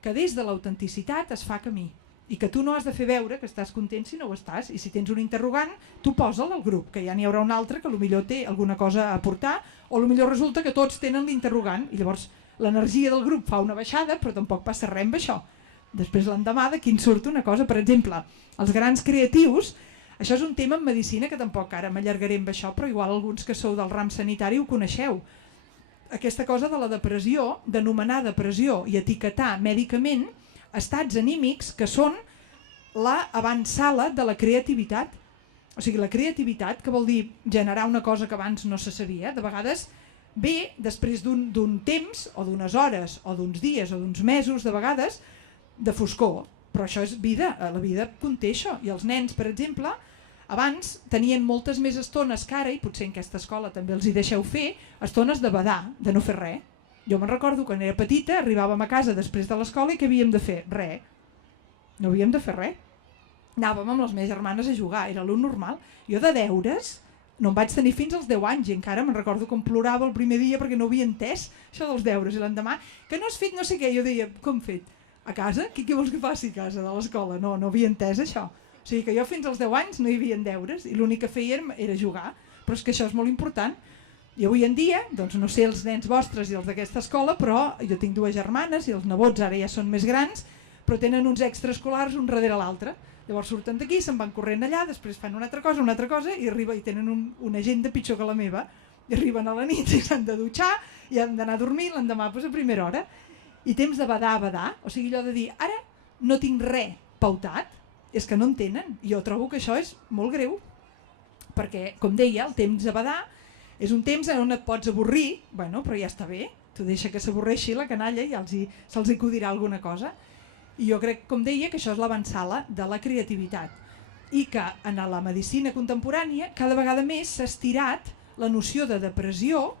que des de l'autenticitat es fa camí i que tu no has de fer veure que estàs content si no ho estàs, i si tens un interrogant tu posa'l al grup, que ja n'hi haurà un altre que potser té alguna cosa a aportar, o potser resulta que tots tenen l'interrogant i llavors l'energia del grup fa una baixada, però tampoc passa res amb això. Després l'endemà d'aquí en surt una cosa, per exemple, els grans creatius. Això és un tema en medicina que tampoc ara m'allargaré amb això, però igual alguns que sou del ram sanitari ho coneixeu. Aquesta cosa de la depressió, d'anomenar depressió i etiquetar mèdicament estats anímics que són l'avantsala de la creativitat. O sigui, la creativitat, que vol dir generar una cosa que abans no se sabia, de vegades ve després d'un temps, o d'unes hores, o d'uns dies, o d'uns mesos, de vegades, de foscor. Però això és vida, la vida conté això. I els nens, per exemple, abans tenien moltes més estones que ara, i potser en aquesta escola també els hi deixeu fer, estones de badar, de no fer res. Jo me'n recordo quan era petita, arribàvem a casa després de l'escola i què havíem de fer? Res. No havíem de fer res. Anàvem amb les meves germanes a jugar, era lo normal. Jo de deures no em vaig tenir fins als 10 anys i encara me'n recordo com plorava el primer dia perquè no havia entès això dels deures, i l'endemà, que no has fet no sé què, jo deia, com fet? A casa? Què vols que faci a casa de l'escola? No havia entès això. O sigui que jo fins als 10 anys no hi havia deures i l'únic que feia era jugar, però és que això és molt important. I avui en dia, doncs no sé els nens vostres i els d'aquesta escola, però jo tinc 2 germanes i els nebots ara ja són més grans, però tenen uns extraescolars un darrere l'altre. Llavors surten d'aquí, se'n van corrent allà, després fan una altra cosa i tenen una agenda pitjor que la meva. I arriben a la nit i s'han de dutxar i han d'anar a dormir l'endemà a primera hora. I temps de badar, o sigui allò de dir, ara no tinc res pautat, és que no en tenen. Jo trobo que això és molt greu, perquè, com deia, el temps de badar és un temps on et pots avorrir, bueno, però ja està bé, tu deixa que s'avorreixi la canalla i se'ls acudirà alguna cosa. I jo crec, com deia, que això és l'avantsala de la creativitat i que en la medicina contemporània cada vegada més s'ha estirat la noció de depressió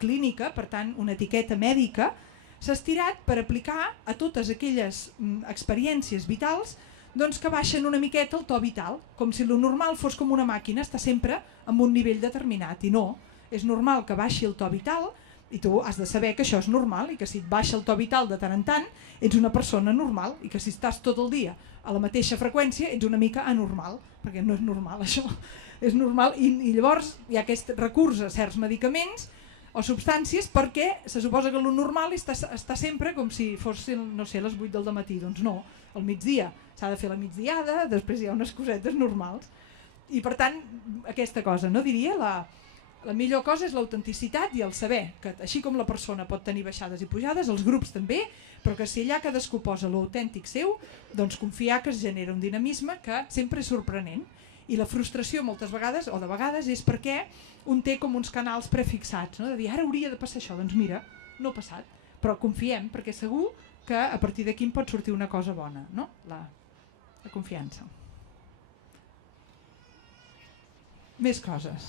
clínica, per tant una etiqueta mèdica, s'ha estirat per aplicar a totes aquelles experiències vitals doncs que baixen una miqueta el to vital, com si lo normal fos com una màquina, està sempre en un nivell determinat, i no, és normal que baixi el to vital i tu has de saber que això és normal i que si et baixa el to vital de tant en tant ets una persona normal i que si estàs tot el dia a la mateixa freqüència ets una mica anormal, perquè no és normal això, és normal i llavors hi ha aquest recurs a certs medicaments o substàncies perquè se suposa que lo normal està sempre com si fos, no sé, les 8 del matí, doncs no, al migdia s'ha de fer la migdiada, després hi ha unes cosetes normals i per tant aquesta cosa, no diria la millor cosa és l'autenticitat i el saber que així com la persona pot tenir baixades i pujades, els grups també, però que si allà cadascú posa l'autèntic seu, doncs confiar que es genera un dinamisme que sempre és sorprenent. I la frustració moltes vegades, o de vegades, és perquè un té com uns canals prefixats, no? De dir, ara hauria de passar això, doncs mira, no ha passat, però confiem, perquè segur que a partir d'aquí en pot sortir una cosa bona, no? La confiança. Més coses.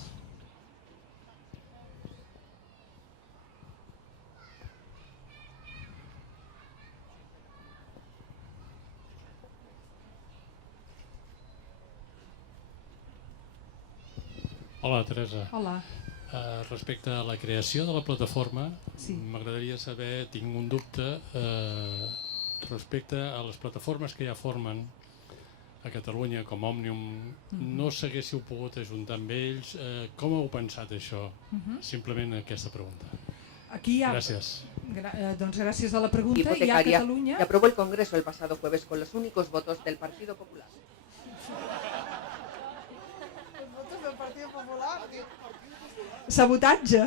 Hola, Teresa. Hola. Respecte a la creació de la plataforma, sí. M'agradaria saber, tinc un dubte, respecte a les plataformes que ja formen a Catalunya, com Òmnium, no s'haguéssiu pogut ajuntar amb ells. Com heu pensat això? Simplement aquesta pregunta. Aquí hi ha... Gràcies. Doncs gràcies a la pregunta. Hi ha Catalunya... que aprobó el Congreso el pasado jueves con los únicos votos del Partido Popular. Sabotatge.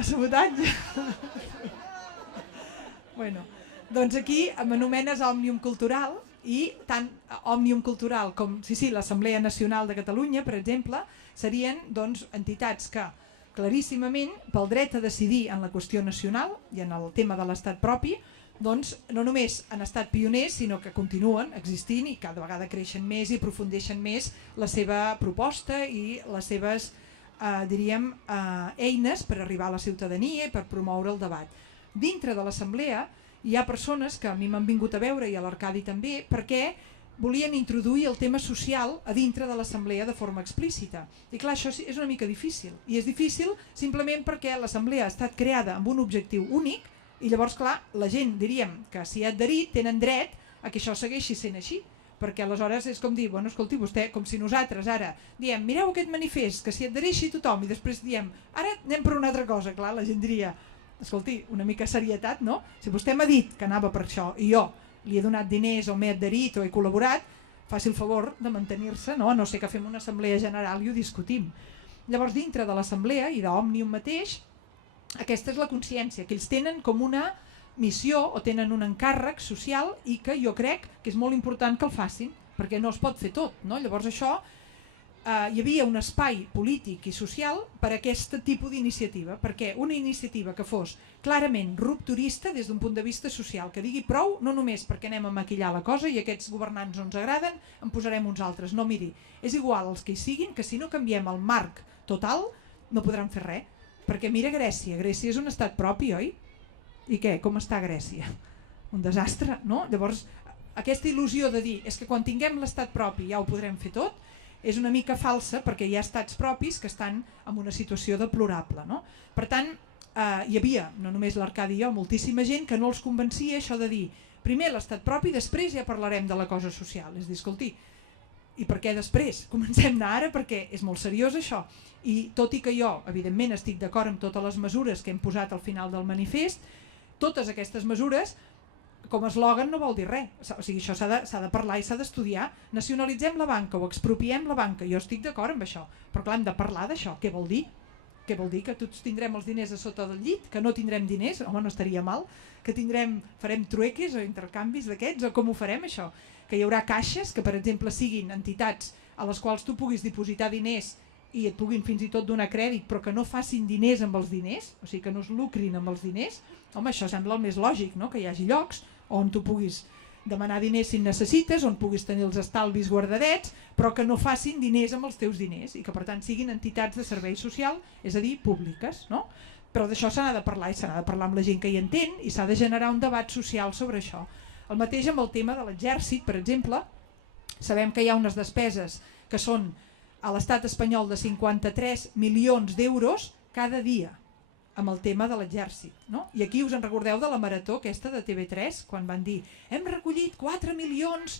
Bueno, doncs aquí m'anomenes Òmnium Cultural i tant Òmnium Cultural com l'Assemblea Nacional de Catalunya, per exemple, serien doncs, entitats que claríssimament pel dret a decidir en la qüestió nacional i en el tema de l'estat propi, doncs no només han estat pioners, sinó que continuen existint i cada vegada creixen més i aprofundeixen més la seva proposta i les seves eines per arribar a la ciutadania i per promoure el debat. Dintre de l'assemblea hi ha persones que a mi m'han vingut a veure i a l'Arcadi també perquè volien introduir el tema social a dintre de l'assemblea de forma explícita. I clar, això és una mica difícil. I és difícil simplement perquè l'assemblea ha estat creada amb un objectiu únic i llavors, clar, la gent, diríem, que s'hi ha adherit tenen dret a que això segueixi sent així. Perquè aleshores és com dir, bueno, escolti, vostè, com si nosaltres ara diem, mireu aquest manifest, que s'hi adhereixi tothom, i després diem, ara anem per una altra cosa, clar, la gent diria, escolti, una mica serietat, no? Si vostè m'ha dit que anava per això i jo li he donat diners o m'he adherit o he col·laborat, faci el favor de mantenir-se, no? A no ser que fem una assemblea general i ho discutim. Llavors, dintre de l'assemblea i d'Òmnium mateix, aquesta és la consciència, que ells tenen com una missió o tenen un encàrrec social i que jo crec que és molt important que el facin, perquè no es pot fer tot, no? Llavors això, hi havia un espai polític i social per a aquest tipus d'iniciativa, perquè una iniciativa que fos clarament rupturista des d'un punt de vista social, que digui prou, no només perquè anem a maquillar la cosa i aquests governants no ens agraden, en posarem uns altres. No, miri, és igual els que hi siguin, que si no canviem el marc total no podran fer res, perquè mira Grècia és un estat propi, oi? I què? Com està Grècia? Un desastre, no? Llavors, aquesta il·lusió de dir és que quan tinguem l'estat propi ja ho podrem fer tot, és una mica falsa perquè hi ha estats propis que estan en una situació deplorable, no? Per tant, hi havia, no només l'Arcadi i jo, moltíssima gent que no els convencia això de dir primer l'estat propi, després ja parlarem de la cosa social. És dir, escolti, I per què després? Comencem ara perquè és molt seriós això. I tot i que jo, evidentment, estic d'acord amb totes les mesures que hem posat al final del manifest, totes aquestes mesures, com a eslògan no vol dir res. O sigui, això s'ha de parlar i s'ha d'estudiar. Nacionalitzem la banca o expropiem la banca, jo estic d'acord amb això, però clar, hem de parlar d'això. Què vol dir? Què vol dir? Que tots tindrem els diners a sota del llit? Que no tindrem diners? Home, no estaria mal. Que farem trueques o intercanvis d'aquests? O com ho farem, això? Que hi haurà caixes que, per exemple, siguin entitats a les quals tu puguis dipositar diners i et puguin fins i tot donar crèdit, però que no facin diners amb els diners, o sigui, que no es lucrin amb els diners. Home, això sembla el més lògic, no? Que hi hagi llocs on tu puguis demanar diners si necessites, on puguis tenir els estalvis guardadets, però que no facin diners amb els teus diners i que per tant siguin entitats de servei social, és a dir, públiques, no? Però d'això se n'ha de parlar i se n'ha de parlar amb la gent que hi entén i s'ha de generar un debat social sobre això. El mateix amb el tema de l'exèrcit, per exemple, sabem que hi ha unes despeses que són a l'estat espanyol de 53 milions d'euros cada dia amb el tema de l'exèrcit, no? I aquí us en recordeu de la marató aquesta de TV3, quan van dir hem recollit 4 milions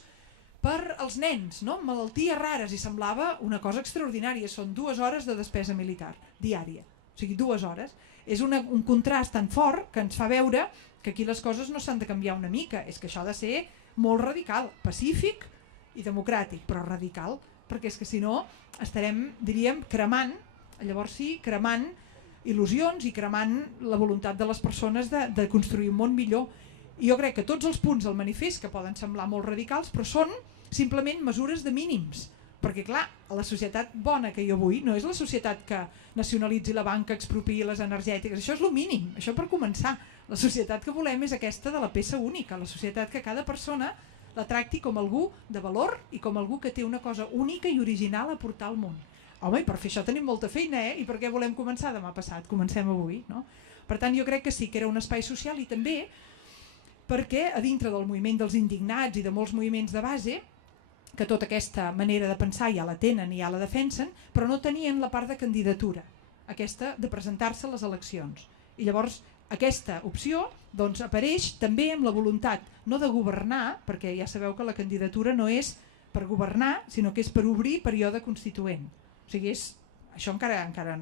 per als nens, no? Malalties rares, i semblava una cosa extraordinària. Són 2 hores de despesa militar diària, o sigui, 2 hores. És un contrast tan fort que ens fa veure que aquí les coses no s'han de canviar una mica, és que això ha de ser molt radical, pacífic i democràtic, però radical, perquè és que si no estarem, diríem, cremant, llavors sí, cremant il·lusions i cremant la voluntat de les persones de construir un món millor. I jo crec que tots els punts del manifest, que poden semblar molt radicals, però són simplement mesures de mínims, perquè clar, la societat bona que jo vull no és la societat que nacionalitzi la banca, expropiï les energètiques, això és el mínim, això per començar. La societat que volem és aquesta de la peça única, la societat que cada persona la tracti com algú de valor i com algú que té una cosa única i original a portar al món. Home, i per fer això tenim molta feina, I per què volem començar demà passat? Comencem avui, no? Per tant, jo crec que sí que era un espai social i també perquè a dintre del moviment dels indignats i de molts moviments de base, que tota aquesta manera de pensar ja la tenen i ja la defensen, però no tenien la part de candidatura, aquesta de presentar-se a les eleccions. I llavors aquesta opció doncs, apareix també amb la voluntat no de governar, perquè ja sabeu que la candidatura no és per governar, sinó que és per obrir període constituent. O sigui, això encara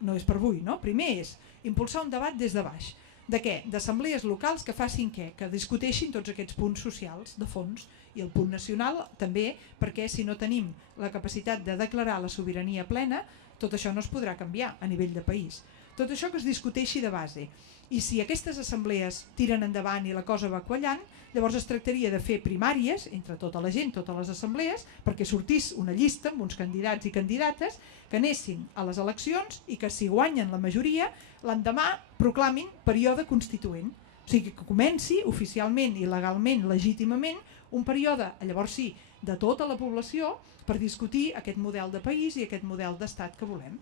no és per avui, no? Primer és impulsar un debat des de baix. De què? D'assemblees locals que facin què? Que discuteixin tots aquests punts socials de fons i el punt nacional també, perquè si no tenim la capacitat de declarar la sobirania plena, tot això no es podrà canviar a nivell de país. Tot això que es discuteixi de base. I si aquestes assemblees tiren endavant i la cosa va quallant, llavors es tractaria de fer primàries entre tota la gent, totes les assemblees, perquè sortís una llista amb uns candidats i candidates que anessin a les eleccions i que si guanyen la majoria, l'endemà proclamin període constituent. O sigui, que comenci oficialment i legalment, legítimament, un període, llavors sí, de tota la població per discutir aquest model de país i aquest model d'estat que volem.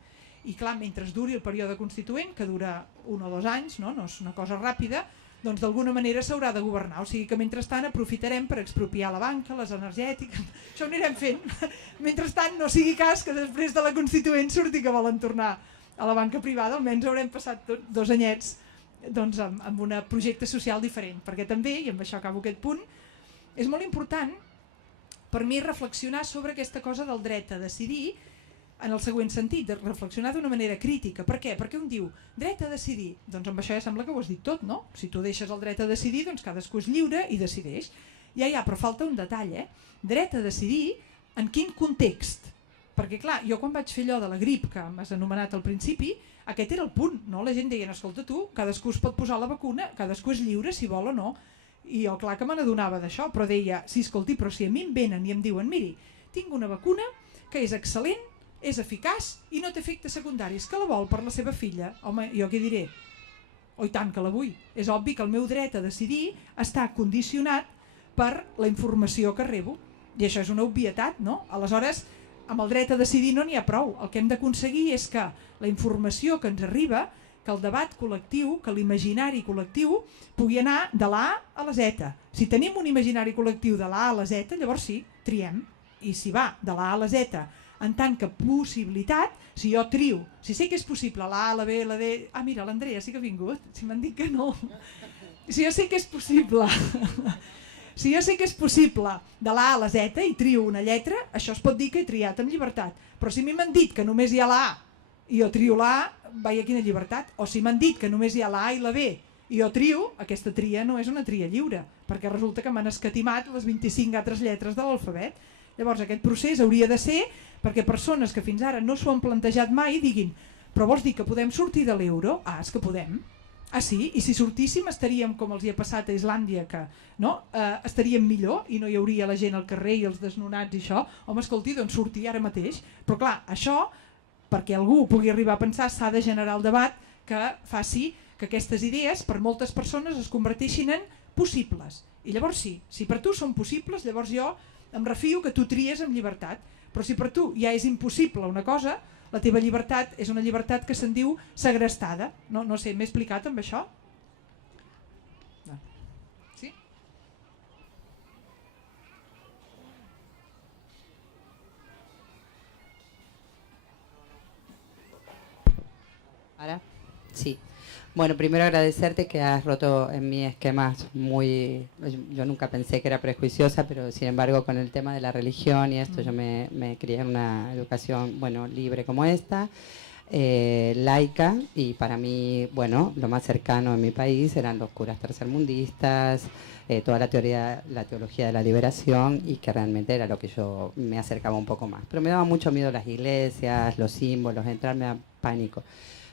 I clar, mentre duri el període constituent, que dura 1 o 2 anys, no és una cosa ràpida, doncs d'alguna manera s'haurà de governar. O sigui que mentrestant aprofitarem per expropiar la banca, les energètiques, això ho anirem fent. Mentrestant no sigui cas que després de la constituent surti que volen tornar a la banca privada, almenys haurem passat 2 anyets doncs, amb un projecte social diferent, perquè també, i amb això acabo aquest punt, és molt important per mi reflexionar sobre aquesta cosa del dret a decidir en el següent sentit, de reflexionar d'una manera crítica. Per què? Perquè un diu, dret a decidir, doncs amb això ja sembla que ho has dit tot, no? Si tu deixes el dret a decidir, doncs cadascú és lliure i decideix. Ja, però falta un detall, Dret a decidir en quin context? Perquè clar, jo quan vaig fer allò de la grip, que m'has anomenat al principi, aquest era el punt, no? La gent deia, escolta tu, cadascú es pot posar la vacuna, cadascú és lliure si vol o no. I jo clar que me n'adonava d'això, però deia, sí, escolti, però si a mi em venen i em diuen, miri, tinc una vacuna que és excel·lent, és eficaç i no té efectes secundaris, que la vol per la seva filla. Home, jo què diré? Oh, i tant que la vull. És obvi que el meu dret a decidir està condicionat per la informació que rebo. I això és una obvietat, no? Aleshores, amb el dret a decidir no n'hi ha prou. El que hem d'aconseguir és que la informació que ens arriba, que el debat col·lectiu, que l'imaginari col·lectiu pugui anar de la A a la Z. Si tenim un imaginari col·lectiu de la A a la Z, llavors sí, triem. I si va de la A a la Z en tant que possibilitat, si jo trio, si sé que és possible la A, la B, la D... Ah, mira, l'Andrea sí que ha vingut, si m'han dit que no. Si jo sé que és possible Si jo sé que és possible de la A a la Z i trio una lletra, això es pot dir que he triat amb llibertat. Però si m'han dit que només hi ha la A i jo trio la A, veia quina llibertat. O si m'han dit que només hi ha la A i la B i jo trio, aquesta tria no és una tria lliure, perquè resulta que m'han escatimat les 25 altres lletres de l'alfabet. Llavors aquest procés hauria de ser perquè persones que fins ara no s'ho han plantejat mai diguin, però vols dir que podem sortir de l'euro? Ah, és que podem. Ah sí? I si sortíssim estaríem com els hi ha passat a Islàndia, que no? Estaríem millor i no hi hauria la gent al carrer i els desnonats i això. Home, escolti, doncs sortir ara mateix. Però clar, això, perquè algú pugui arribar a pensar, s'ha de generar el debat que faci que aquestes idees per moltes persones es converteixin en possibles. I llavors sí, si per tu són possibles, llavors jo em refio que tu tries amb llibertat. Però si per tu ja és impossible una cosa, la teva llibertat és una llibertat que se'n diu segrestada. No sé, m'he explicat amb això? No. Sí? ¿Ahora? Sí. Bueno, primero agradecerte que has roto en mí esquemas muy... Yo nunca pensé que era prejuiciosa, pero sin embargo con el tema de la religión y esto yo me crié en una educación, bueno, libre como esta, laica, y para mí, bueno, lo más cercano en mi país eran los curas tercermundistas, toda la teología de la liberación, y que realmente era lo que yo me acercaba un poco más. Pero me daba mucho miedo las iglesias, los símbolos, entrarme a pánico.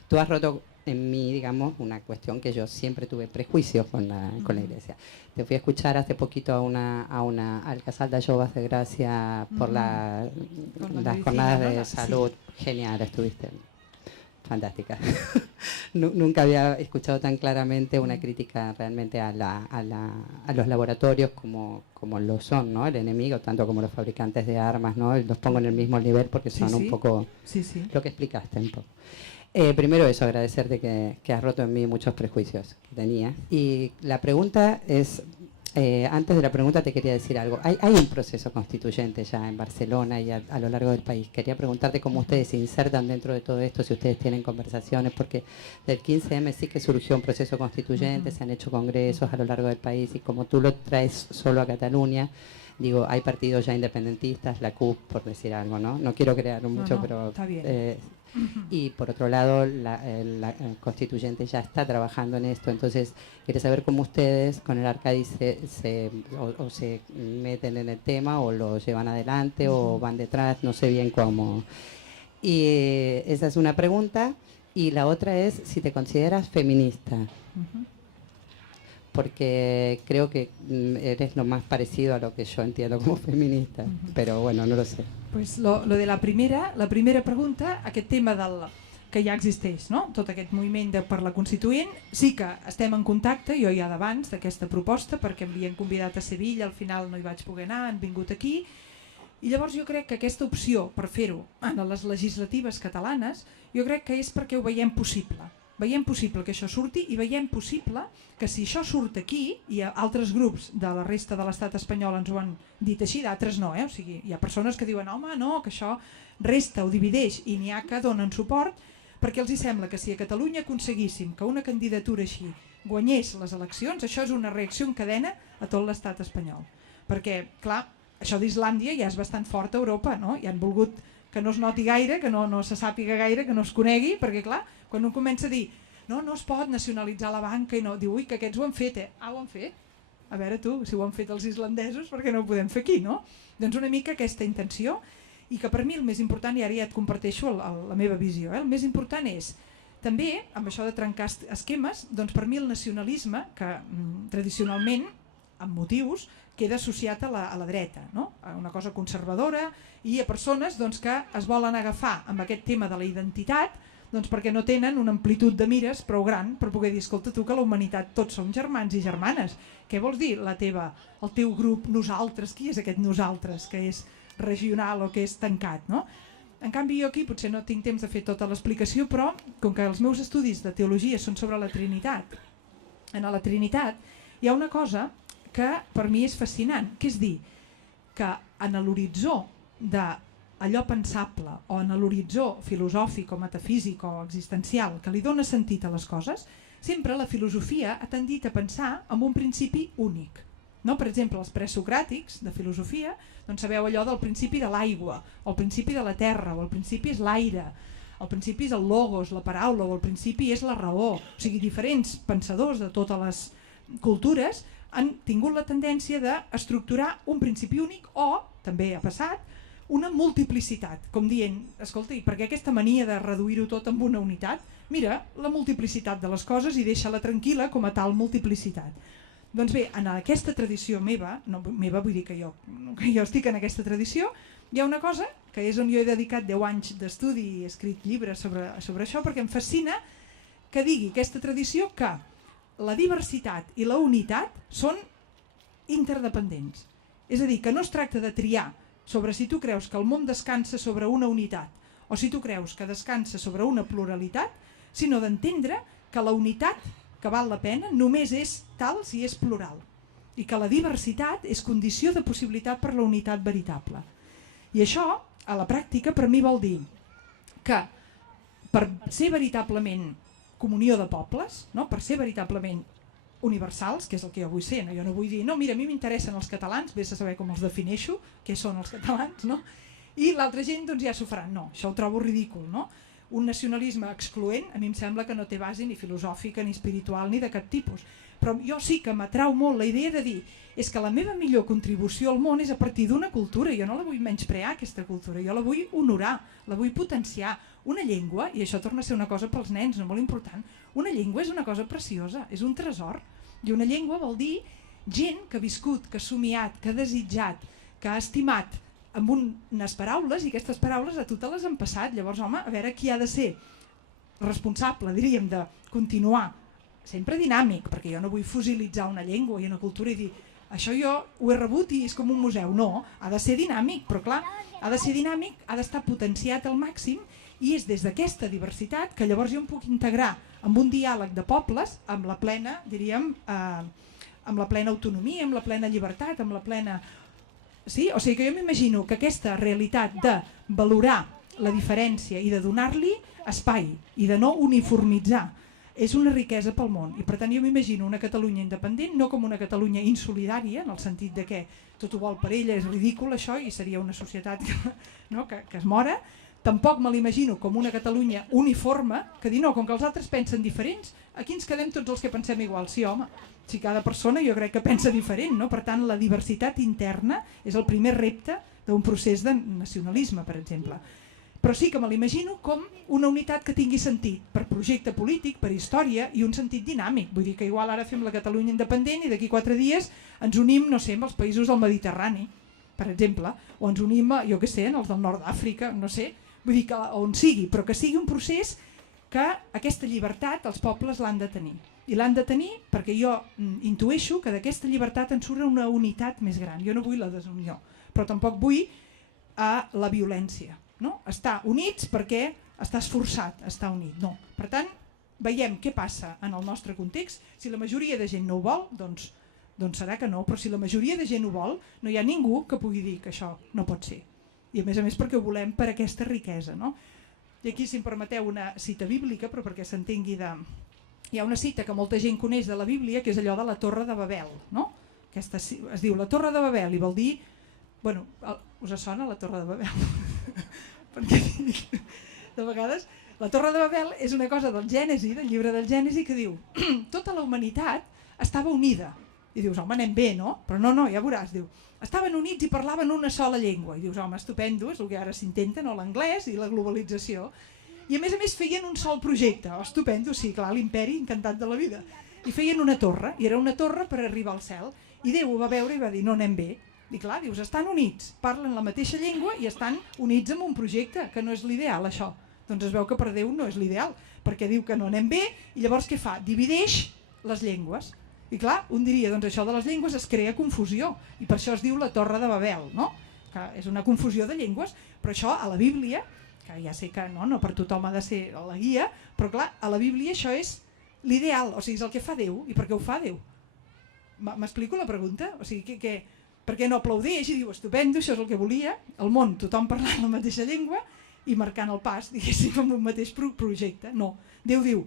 Tú has roto en mí, digamos, una cuestión que yo siempre tuve prejuicios con la iglesia. Te fui a escuchar hace poquito al Casal de Ayovas de Gracia por las jornadas de salud. Sí. Genial, estuviste fantástica. Nunca había escuchado tan claramente una crítica realmente a los laboratorios como lo son, ¿no? El enemigo, tanto como los fabricantes de armas, ¿no? Los pongo en el mismo nivel porque son un poco lo que explicaste un poco. Primero eso, agradecerte que has roto en mí muchos prejuicios que tenía. Y la pregunta es, antes de la pregunta te quería decir algo. Hay un proceso constituyente ya en Barcelona y a lo largo del país. Quería preguntarte cómo ustedes se insertan dentro de todo esto, si ustedes tienen conversaciones, porque del 15M sí que surgió un proceso constituyente, se han hecho congresos a lo largo del país, y como tú lo traes solo a Cataluña, digo, hay partidos ya independentistas, la CUP, por decir algo, ¿no? No quiero crear mucho, pero... Está bien. Y por otro lado, la constituyente ya está trabajando en esto. Entonces, quería saber cómo ustedes con el Arcadi se meten en el tema, o lo llevan adelante, o van detrás, no sé bien cómo. Y esa es una pregunta. Y la otra es si te consideras feminista. Porque creo que eres lo más parecido a lo que yo entiendo como feminista, però bueno, no lo sé. Pues lo de la primera pregunta, aquest tema que ja existeix, no? Tot aquest moviment per la Constituent, sí que estem en contacte, jo ja d'abans d'aquesta proposta, perquè em havien convidat a Sevilla, al final no hi vaig poder anar, han vingut aquí, i llavors jo crec que aquesta opció per fer-ho en les legislatives catalanes, jo crec que és perquè ho veiem possible. Veiem possible que això surti, i veiem possible que si això surt aquí, i altres grups de la resta de l'estat espanyol ens ho han dit així, d'altres no, o sigui, hi ha persones que diuen home, no, que això resta o divideix, i n'hi ha que donen suport, perquè els hi sembla que si a Catalunya aconseguíssim que una candidatura així guanyés les eleccions, això és una reacció en cadena a tot l'estat espanyol. Perquè, clar, això d'Islàndia ja és bastant fort a Europa, no? I han volgut que no es noti gaire, que no se sàpiga gaire, que no es conegui, perquè clar, quan un comença a dir no es pot nacionalitzar la banca, i no, diu, ui, que aquests ho han fet, ho han fet? A veure tu, si ho han fet els islandesos, per què no ho podem fer aquí, no? Doncs una mica aquesta intenció, i que per mi el més important, i ara ja et comparteixo la meva visió, el més important és, també, amb això de trencar esquemes, doncs per mi el nacionalisme, que tradicionalment, amb motius, queda associat a la dreta, no? A una cosa conservadora, i a persones doncs, que es volen agafar amb aquest tema de la identitat, doncs perquè no tenen una amplitud de mires prou gran per poder dir, escolta tu, que la humanitat tots som germans i germanes. Què vols dir el teu grup, nosaltres? Qui és aquest nosaltres, que és regional o que és tancat, no? En canvi jo aquí potser no tinc temps de fer tota l'explicació, però com que els meus estudis de teologia són sobre la Trinitat, en la Trinitat hi ha una cosa que per mi és fascinant, que és dir que en l'horitzó d'allò pensable o en l'horitzó filosòfic o metafísic o existencial que li dona sentit a les coses, sempre la filosofia ha tendit a pensar en un principi únic. No? Per exemple, els presocràtics de filosofia, doncs sabeu allò del principi de l'aigua, o el principi de la terra, o el principi és l'aire, el principi és el logos, la paraula, o el principi és la raó. O sigui, diferents pensadors de totes les cultures han tingut la tendència d'estructurar un principi únic o, també ha passat, una multiplicitat, com dient, escolta, i per què aquesta mania de reduir-ho tot amb una unitat? Mira la multiplicitat de les coses i deixa-la tranquil·la com a tal multiplicitat. Doncs bé, en aquesta tradició meva, no meva vull dir que jo estic en aquesta tradició, hi ha una cosa que és on jo he dedicat 10 anys d'estudi i he escrit llibres sobre això perquè em fascina que digui aquesta tradició que la diversitat i la unitat són interdependents. És a dir, que no es tracta de triar sobre si tu creus que el món descansa sobre una unitat o si tu creus que descansa sobre una pluralitat, sinó d'entendre que la unitat que val la pena només és tal si és plural i que la diversitat és condició de possibilitat per la unitat veritable. I això, a la pràctica, per mi vol dir que per ser veritablement comunió de pobles, no? Per ser veritablement universals, que és el que jo vull ser, no? Jo no vull dir, no, mira, a mi m'interessen els catalans, vés a saber com els defineixo, què són els catalans, no? I l'altra gent doncs ja s'ho faran, no, això ho trobo ridícul, no? Un nacionalisme excloent a mi em sembla que no té base ni filosòfica, ni espiritual, ni de cap tipus. Però jo sí que m'atrau molt la idea de dir és que la meva millor contribució al món és a partir d'una cultura, jo no la vull menysprear aquesta cultura, jo la vull honorar, la vull potenciar. Una llengua, i això torna a ser una cosa pels nens, no molt important, una llengua és una cosa preciosa, és un tresor, i una llengua vol dir gent que ha viscut, que ha somiat, que ha desitjat, que ha estimat, amb unes paraules, i aquestes paraules a tu te les han passat. Llavors, home, a veure qui ha de ser responsable, diríem, de continuar, sempre dinàmic, perquè jo no vull fosilitzar una llengua i una cultura i dir això jo ho he rebut i és com un museu. No, ha de ser dinàmic, però clar, ha de ser dinàmic, ha d'estar potenciat al màxim i és des d'aquesta diversitat que llavors jo em puc integrar amb un diàleg de pobles amb la plena, diríem, amb la plena autonomia, amb la plena llibertat, amb la plena... Sí? O sigui que jo m'imagino que aquesta realitat de valorar la diferència i de donar-li espai i de no uniformitzar és una riquesa pel món. I per tant jo m'imagino una Catalunya independent, no com una Catalunya insolidària, en el sentit de que tot ho vol per ella, és ridícul això i seria una societat que es mora. Tampoc me l'imagino com una Catalunya uniforme, que dir no, com que els altres pensen diferents, aquí ens quedem tots els que pensem igual. Sí, home, si cada persona jo crec que pensa diferent, no? Per tant, la diversitat interna és el primer repte d'un procés de nacionalisme, per exemple. Però sí que me l'imagino com una unitat que tingui sentit per projecte polític, per història i un sentit dinàmic. Vull dir que igual ara fem la Catalunya independent i d'aquí 4 dies ens unim, no sé, amb els països del Mediterrani, per exemple, o ens unim, jo què sé, en els del nord d'Àfrica, no sé, vull dir que on sigui, però que sigui un procés que aquesta llibertat els pobles l'han de tenir. I l'han de tenir perquè jo intueixo que d'aquesta llibertat en surt una unitat més gran. Jo no vull la desunió, però tampoc vull la violència. No? Estar units perquè estàs forçat a estar unit. No. Per tant, veiem què passa en el nostre context. Si la majoria de gent no ho vol, doncs serà que no, però si la majoria de gent ho vol, no hi ha ningú que pugui dir que això no pot ser. I a més perquè ho volem per aquesta riquesa. No? I aquí, si em permeteu, una cita bíblica, però perquè s'entengui de... Hi ha una cita que molta gent coneix de la Bíblia, que és allò de la Torre de Babel. No? Aquesta es diu la Torre de Babel i vol dir... Bueno, us sona la Torre de Babel? Perquè de vegades la Torre de Babel és una cosa del Gènesi, del llibre del Gènesi, que diu tota la humanitat estava unida. I dius, home, anem bé, no? Però no, ja veuràs, diu, estaven units i parlaven una sola llengua. I dius, home, estupendo, és el que ara s'intenta, no? L'anglès i la globalització. I a més feien un sol projecte. Oh, estupendo, sí, clar, l'imperi, encantat de la vida. I feien una torre, i era una torre per arribar al cel. I Déu ho va veure i va dir, no anem bé. I clar, dius, estan units, parlen la mateixa llengua i estan units amb un projecte, que no és l'ideal, això. Doncs es veu que per Déu no és l'ideal, perquè diu que no anem bé i llavors què fa? Divideix les llengües. I clar, un diria, doncs això de les llengües es crea confusió, i per això es diu la Torre de Babel, no? Que és una confusió de llengües, però això a la Bíblia, que ja sé que no per tothom ha de ser la guia, però clar, a la Bíblia això és l'ideal, o sigui, és el que fa Déu. I per què ho fa Déu? M'explico la pregunta? O sigui, per què no aplaudeix i diu, estupendo, això és el que volia, el món, tothom parlant la mateixa llengua i marcant el pas, diguéssim, amb un mateix projecte? No, Déu diu,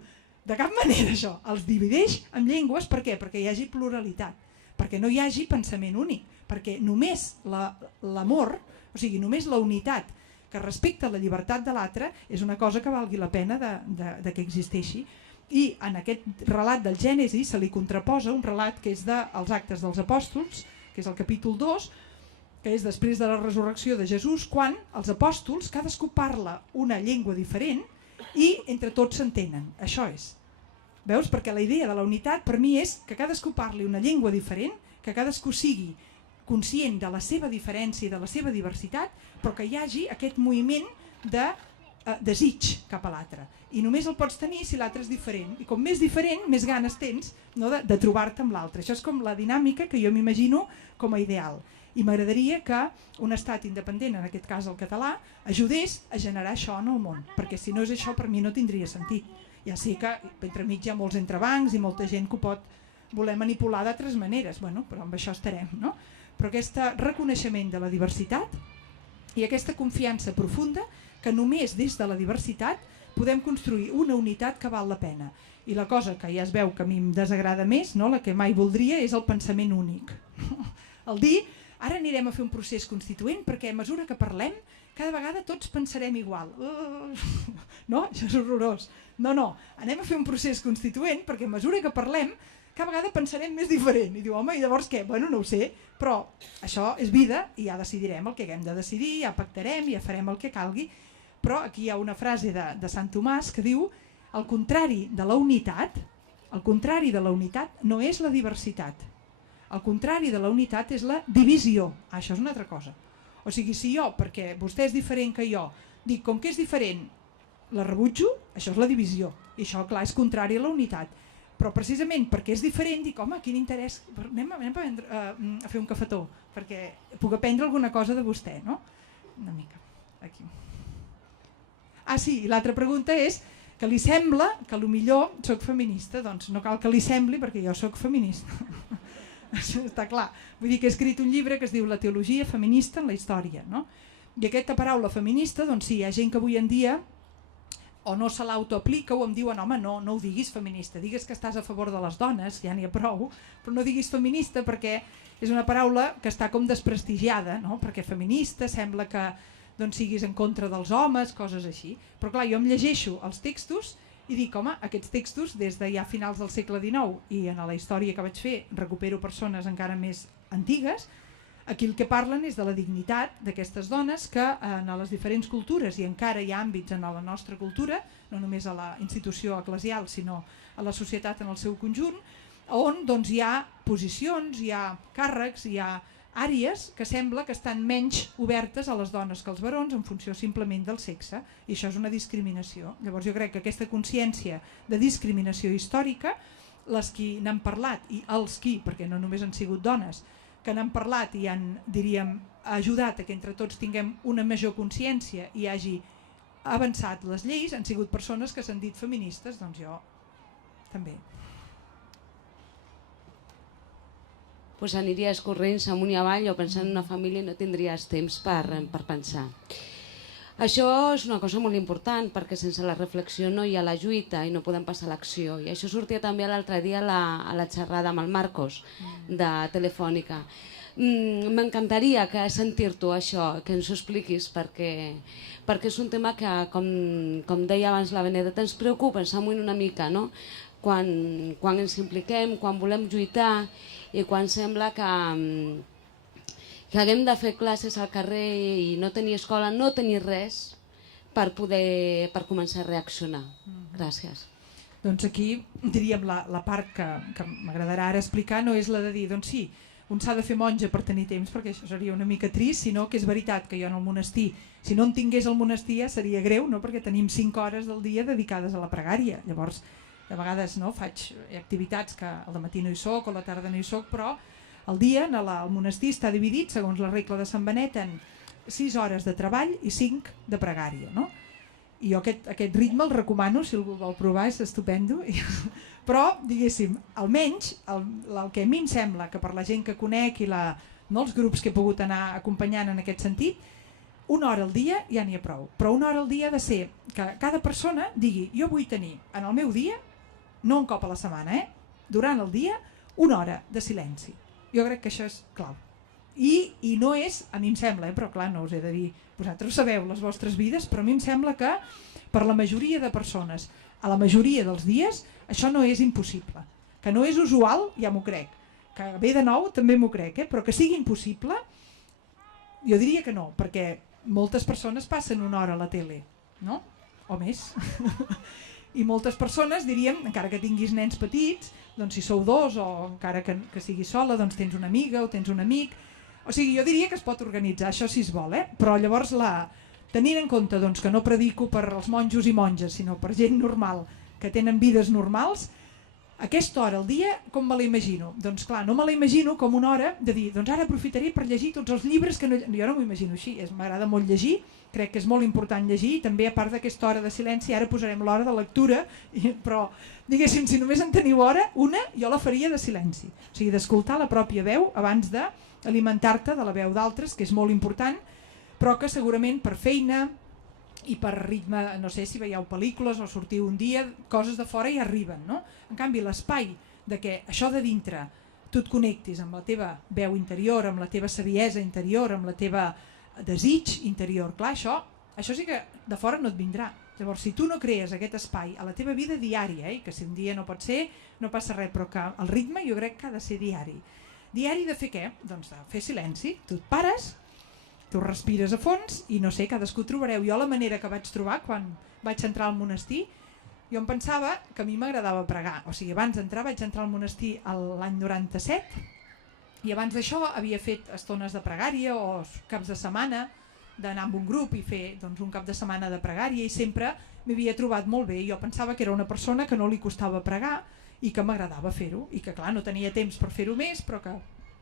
de cap manera això, els divideix en llengües, per què? Perquè hi hagi pluralitat, perquè no hi hagi pensament únic, perquè només l'amor, o sigui, només la unitat que respecta la llibertat de l'altre és una cosa que valgui la pena de que existeixi. I en aquest relat del Gènesi se li contraposa un relat que és dels Actes dels Apòstols, que és el capítol 2, que és després de la resurrecció de Jesús, quan els apòstols, cadascú parla una llengua diferent i entre tots s'entenen. Això és. Veus? Perquè la idea de la unitat per mi és que cadascú parli una llengua diferent, que cadascú sigui conscient de la seva diferència i de la seva diversitat, però que hi hagi aquest moviment de desig cap a l'altre. I només el pots tenir si l'altre és diferent. I com més diferent, més ganes tens, no, de trobar-te amb l'altre. Això és com la dinàmica que jo m'imagino com a ideal. I m'agradaria que un estat independent, en aquest cas el català, ajudés a generar això en el món. Perquè si no és això, per mi no tindria sentit. Ja sé que entremig hi ha molts entrebancs i molta gent que ho pot voler manipular d'altres maneres. Bueno, però amb això estarem, no? Però aquest reconeixement de la diversitat i aquesta confiança profunda que només des de la diversitat podem construir una unitat que val la pena. I la cosa que ja es veu que a mi em desagrada més, no, la que mai voldria, és el pensament únic. El dir, ara anirem a fer un procés constituent perquè a mesura que parlem, cada vegada tots pensarem igual. No? Això és horrorós. No, anem a fer un procés constituent perquè a mesura que parlem, cada vegada pensarem més diferent. I diu, home, i llavors què? Bueno, no ho sé, però això és vida i ja decidirem el que haguem de decidir, ja pactarem, ja farem el que calgui. Però aquí hi ha una frase de Sant Tomàs que diu el contrari de la unitat no és la diversitat. El contrari de la unitat és la divisió. Això és una altra cosa. O sigui, si jo, perquè vostè és diferent que jo, dic, com que és diferent, la rebutjo, això és la divisió. I això, clar, és contrari a la unitat. Però precisament perquè és diferent, dic, home, quin interès, anem a fer un cafetó, perquè puc aprendre alguna cosa de vostè, no? Una mica, aquí. Ah, sí, i l'altra pregunta és que li sembla que millor soc feminista. Doncs no cal que li sembli perquè jo soc feminista. Està clar. Vull dir que he escrit un llibre que es diu La teologia feminista en la història, no? I aquesta paraula feminista, doncs sí, hi ha gent que avui en dia o no se l'autoaplica o em diuen, home, no ho diguis feminista, digues que estàs a favor de les dones, ja n'hi ha prou, però no diguis feminista perquè és una paraula que està com desprestigiada, no? Perquè feminista sembla que doncs, siguis en contra dels homes, coses així. Però clar, jo em llegeixo els textos i dic, home, aquests textos des de ja finals del segle XIX i en la història que vaig fer recupero persones encara més antigues, aquí el que parlen és de la dignitat d'aquestes dones que en les diferents cultures, i encara hi ha àmbits en la nostra cultura, no només a la institució eclesial sinó a la societat en el seu conjunt, on doncs, hi ha posicions, hi ha càrrecs, hi ha àrees que sembla que estan menys obertes a les dones que als barons en funció simplement del sexe, i això és una discriminació. Llavors jo crec que aquesta consciència de discriminació històrica, les qui n'han parlat i els qui, perquè no només han sigut dones, que n'han parlat i han, diríem, ajudat a que entre tots tinguem una major consciència i hagi avançat les lleis, han sigut persones que s'han dit feministes, doncs jo també. Pues aniries corrents amunt i avall o pensant en una família i no tindries temps per pensar. Això és una cosa molt important perquè sense la reflexió no hi ha la lluita i no podem passar a l'acció. I això sortia també l'altre dia a la xerrada amb el Marcos de Telefònica. M'encantaria sentir-t'ho això, que ens ho expliquis perquè és un tema que, com deia abans la Benedetta, ens preocupa, ens amoïna una mica, no? Quan ens impliquem, quan volem lluitar i quan sembla que haguem de fer classes al carrer i no tenir escola, no tenir res per començar a reaccionar. Gràcies. Doncs aquí diríem la part que m'agradarà ara explicar no és la de dir, doncs sí, un s'ha de fer monja per tenir temps perquè això seria una mica trist, sinó que és veritat que jo en el monestir, si no en tingués el monestir ja seria greu, no? Perquè tenim 5 hores del dia dedicades a la pregària, llavors de vegades no, faig activitats que al matí no hi soc o a la tarda no hi soc, però el dia al monestir està dividit, segons la regla de Sant Benet, en 6 hores de treball i 5 de pregària. No? I jo aquest ritme el recomano, si algú vol provar, és estupendo. Però, diguéssim, almenys el que a mi em sembla que per la gent que conec i els grups que he pogut anar acompanyant en aquest sentit, 1 hora al dia ja n'hi ha prou. Però 1 hora al dia ha de ser que cada persona digui jo vull tenir en el meu dia, no un cop a la setmana, durant el dia, 1 hora de silenci. Jo crec que això és clau. I no és, a mi em sembla, però clar, no us he de dir, vosaltres sabeu les vostres vides, però a mi em sembla que per la majoria de persones, a la majoria dels dies, això no és impossible. Que no és usual, ja m'ho crec. Que ve de nou, també m'ho crec, però que sigui impossible, jo diria que no, perquè moltes persones passen una hora a la tele, no? O més. I moltes persones diríem, encara que tinguis nens petits, doncs si sou dos o encara que siguis sola, doncs tens una amiga o tens un amic. O sigui, jo diria que es pot organitzar, això si es vol, però llavors tenint en compte doncs, que no predico per als monjos i monges, sinó per gent normal, que tenen vides normals, aquesta hora al dia, com me la imagino? Doncs clar, no me la imagino com una hora de dir, doncs ara aprofitaré per llegir tots els llibres que no... Jo no m'ho imagino així, m'agrada molt llegir, crec que és molt important llegir, i també a part d'aquesta hora de silenci, ara posarem l'hora de lectura, però diguéssim, si només en teniu hora, una, jo la faria de silenci, o sigui, d'escoltar la pròpia veu abans d'alimentar-te de la veu d'altres, que és molt important, però que segurament per feina i per ritme, no sé si veieu pel·lícules o sortiu un dia, coses de fora ja arriben, no? En canvi, l'espai de que això de dintre tu et connectis amb la teva veu interior, amb la teva saviesa interior, amb la teva desig interior, clar, això sí que de fora no et vindrà. Llavors, si tu no crees aquest espai a la teva vida diària, que si un dia no pot ser, no passa res, però que el ritme jo crec que ha de ser diari. Diari de fer què? Doncs de fer silenci. Tu et pares, tu respires a fons i no sé, cadascú trobareu. Jo la manera que vaig trobar quan vaig entrar al monestir, jo em pensava que a mi m'agradava pregar. O sigui, abans d'entrar vaig entrar al monestir l'any 97 i abans d'això havia fet estones de pregària o caps de setmana, d'anar amb un grup i fer doncs, un cap de setmana de pregària i sempre m'havia trobat molt bé. Jo pensava que era una persona que no li costava pregar i que m'agradava fer-ho i que clar, no tenia temps per fer-ho més, però que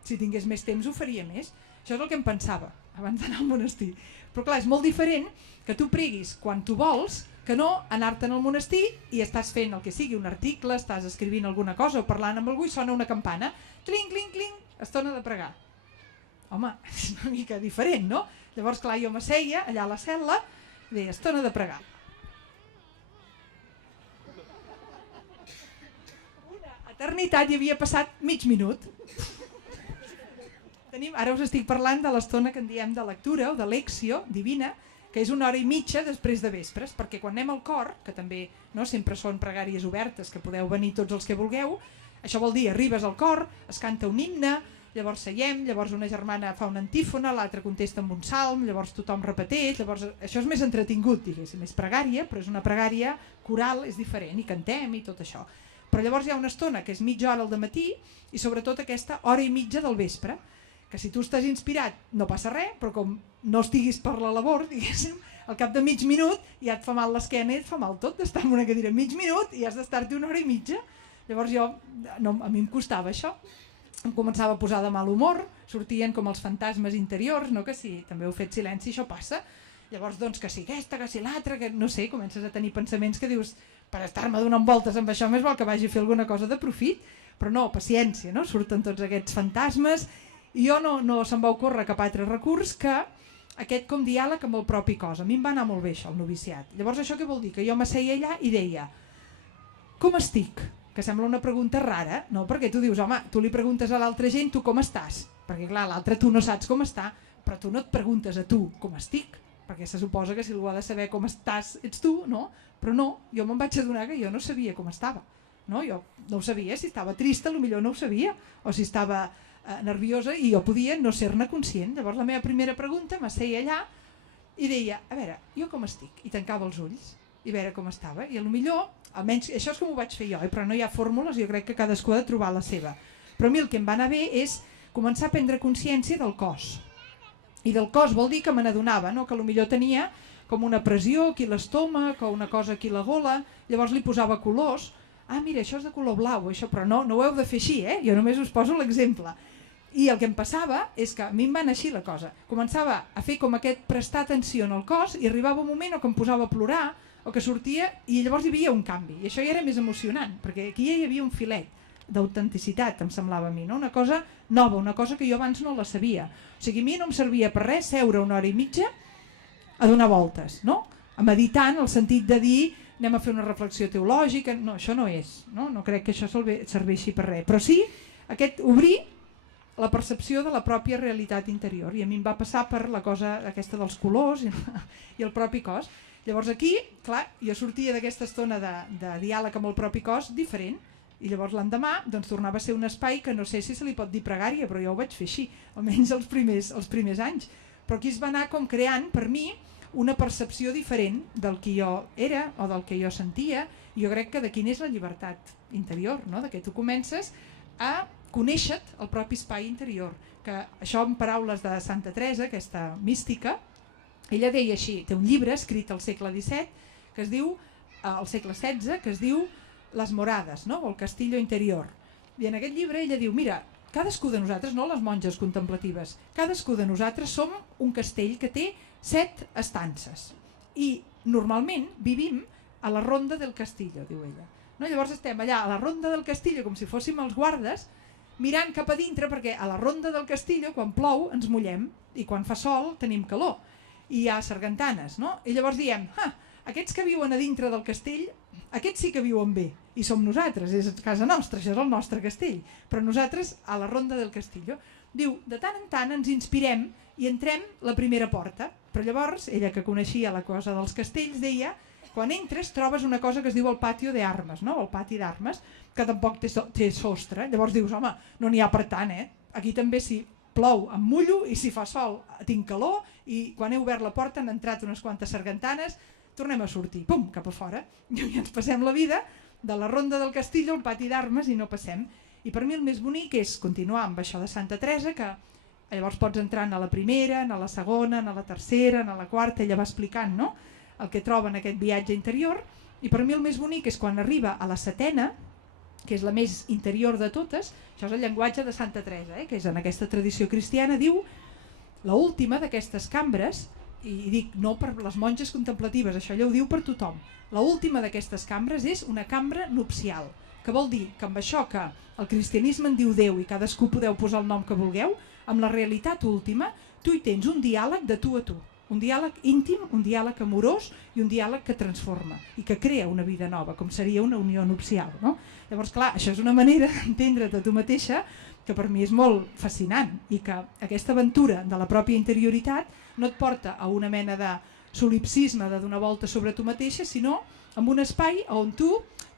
si tingués més temps ho faria més. Això és el que em pensava abans d'anar al monestir. Però clar, és molt diferent que tu preguis quan tu vols que no anar-te'n al monestir i estàs fent el que sigui, un article, estàs escrivint alguna cosa o parlant amb algú i sona una campana, clinc, clinc, clinc, estona de pregar. Home, és una mica diferent, no? Llavors, clar, jo m'asseia allà a la cel·la i deia, estona de pregar. Una eternitat i havia passat mig minut. Ara us estic parlant de l'estona que en diem de lectura o de lecció divina, que és una hora i mitja després de vespres, perquè quan anem al cor, que també no, sempre són pregàries obertes, que podeu venir tots els que vulgueu, això vol dir, arribes al cor, es canta un himne, llavors seiem, llavors una germana fa una antífona, l'altra contesta amb un salm, llavors tothom repeteix, llavors això és més entretingut, diguéssim, és pregària, però és una pregària coral, és diferent, i cantem i tot això. Però llavors hi ha una estona que és mitja hora al dematí i sobretot aquesta hora i mitja del vespre, que si tu estàs inspirat no passa res, però com no estiguis per la labor, diguéssim, al cap de mig minut ja et fa mal l'esquena i et fa mal tot d'estar en una cadira mig minut i has d'estar-t'hi una hora i mitja. Llavors a mi em costava això, em començava a posar de mal humor, sortien com els fantasmes interiors, no? Que si també heu fet silenci això passa, llavors doncs que si aquesta, que si l'altra, que no sé, comences a tenir pensaments que dius per estar-me donant voltes amb això més vol que vagi a fer alguna cosa de profit, però no, paciència, no? Surten tots aquests fantasmes i jo no se'm va ocórrer cap altre recurs que aquest com diàleg amb el propi cos. A mi em va anar molt bé això, el noviciat. Llavors això què vol dir? Que jo m'asseia allà i deia, com estic? Que sembla una pregunta rara, no? Perquè tu dius, home, tu li preguntes a l'altra gent tu com estàs, perquè clar, l'altre tu no saps com està, però tu no et preguntes a tu com estic, perquè se suposa que si algú ha de saber com estàs ets tu, no? Però no, jo me'n vaig adonar que jo no sabia com estava, no? Jo no ho sabia, si estava trista potser no ho sabia, o si estava nerviosa i jo podia no ser-ne conscient. Llavors la meva primera pregunta m'asseia allà i deia, a veure, jo com estic? I tancava els ulls i veure com estava, i potser, almenys això és com ho vaig fer jo, però no hi ha fórmules, jo crec que cadascú ha de trobar la seva, però a mi el que em va anar bé és començar a prendre consciència del cos, i del cos vol dir que me n'adonava, no? Que potser tenia com una pressió aquí a l'estómac o una cosa aquí a la gola, llavors li posava colors, mira, això és de color blau, això, però no ho heu de fer així, jo només us poso l'exemple. I el que em passava és que a mi em va anar així la cosa, començava a fer com aquest prestar atenció en el cos i arribava un moment o que em posava a plorar o que sortia i llavors hi havia un canvi i això ja era més emocionant perquè aquí ja hi havia un filet d'autenticitat, em semblava a mi, no? Una cosa nova, una cosa que jo abans no la sabia, o sigui, a mi no em servia per res seure una hora i mitja a donar voltes, no? A meditar en el sentit de dir anem a fer una reflexió teològica, no, això no és, no crec que això serveixi per res, però sí aquest obrir la percepció de la pròpia realitat interior, i a mi em va passar per la cosa aquesta dels colors i el propi cos. Llavors aquí, clar, jo sortia d'aquesta estona de diàleg amb el propi cos diferent, i llavors l'endemà doncs, tornava a ser un espai que no sé si se li pot dir pregària, però jo ho vaig fer així, almenys els primers anys. Però aquí es va anar com creant per mi una percepció diferent del que jo era o del que jo sentia, i jo crec que d'aquí n'és la llibertat interior, no? De que tu comences a conèixer-te el propi espai interior, que això en paraules de Santa Teresa, aquesta mística, ella deia així, té un llibre escrit al segle XVII, que es diu, al segle XVI, que es diu Les Morades, no? O el Castillo Interior. I en aquest llibre ella diu, mira, cadascú de nosaltres, no les monges contemplatives, cadascú de nosaltres som un castell que té 7 estances. I normalment vivim a la ronda del castillo, diu ella. No? Llavors estem allà a la ronda del castillo com si fóssim els guardes, mirant cap a dintre, perquè a la ronda del castillo quan plou ens mullem i quan fa sol tenim calor i hi ha sargantanes, no? I llavors diem, aquests que viuen a dintre del castell, aquests sí que viuen bé i som nosaltres, és casa nostra, això és el nostre castell, però nosaltres a la ronda del castillo. Diu, de tant en tant ens inspirem i entrem la primera porta, però llavors ella que coneixia la cosa dels castells deia, quan entres trobes una cosa que es diu el patio de armes, no? El pati d'armes, que tampoc té sostre. Llavors dius, home, no n'hi ha per tant, Aquí també si plou em mullo i si fa sol tinc calor i quan he obert la porta han entrat unes quantes sargantanes, tornem a sortir, pum, cap a fora. I ens passem la vida de la ronda del castillo al pati d'armes i no passem. I per mi el més bonic és continuar amb això de Santa Teresa, que llavors pots entrar a la primera, a la segona, a la tercera, a la quarta, ella va explicant, no?, el que troba en aquest viatge interior, i per mi el més bonic és quan arriba a la setena, que és la més interior de totes, això és el llenguatge de Santa Teresa, que és en aquesta tradició cristiana, diu, la última d'aquestes cambres, i dic no per les monges contemplatives, això ella ho diu per tothom, la última d'aquestes cambres és una cambra nupcial, que vol dir que amb això que el cristianisme en diu Déu i cadascú podeu posar el nom que vulgueu, amb la realitat última tu hi tens un diàleg de tu a tu, un diàleg íntim, un diàleg amorós i un diàleg que transforma i que crea una vida nova, com seria una unió nupcial, no? Llavors, clar, això és una manera d'entendre't a tu mateixa que per mi és molt fascinant i que aquesta aventura de la pròpia interioritat no et porta a una mena de solipsisme de donar volta sobre tu mateixa, sinó en un espai on tu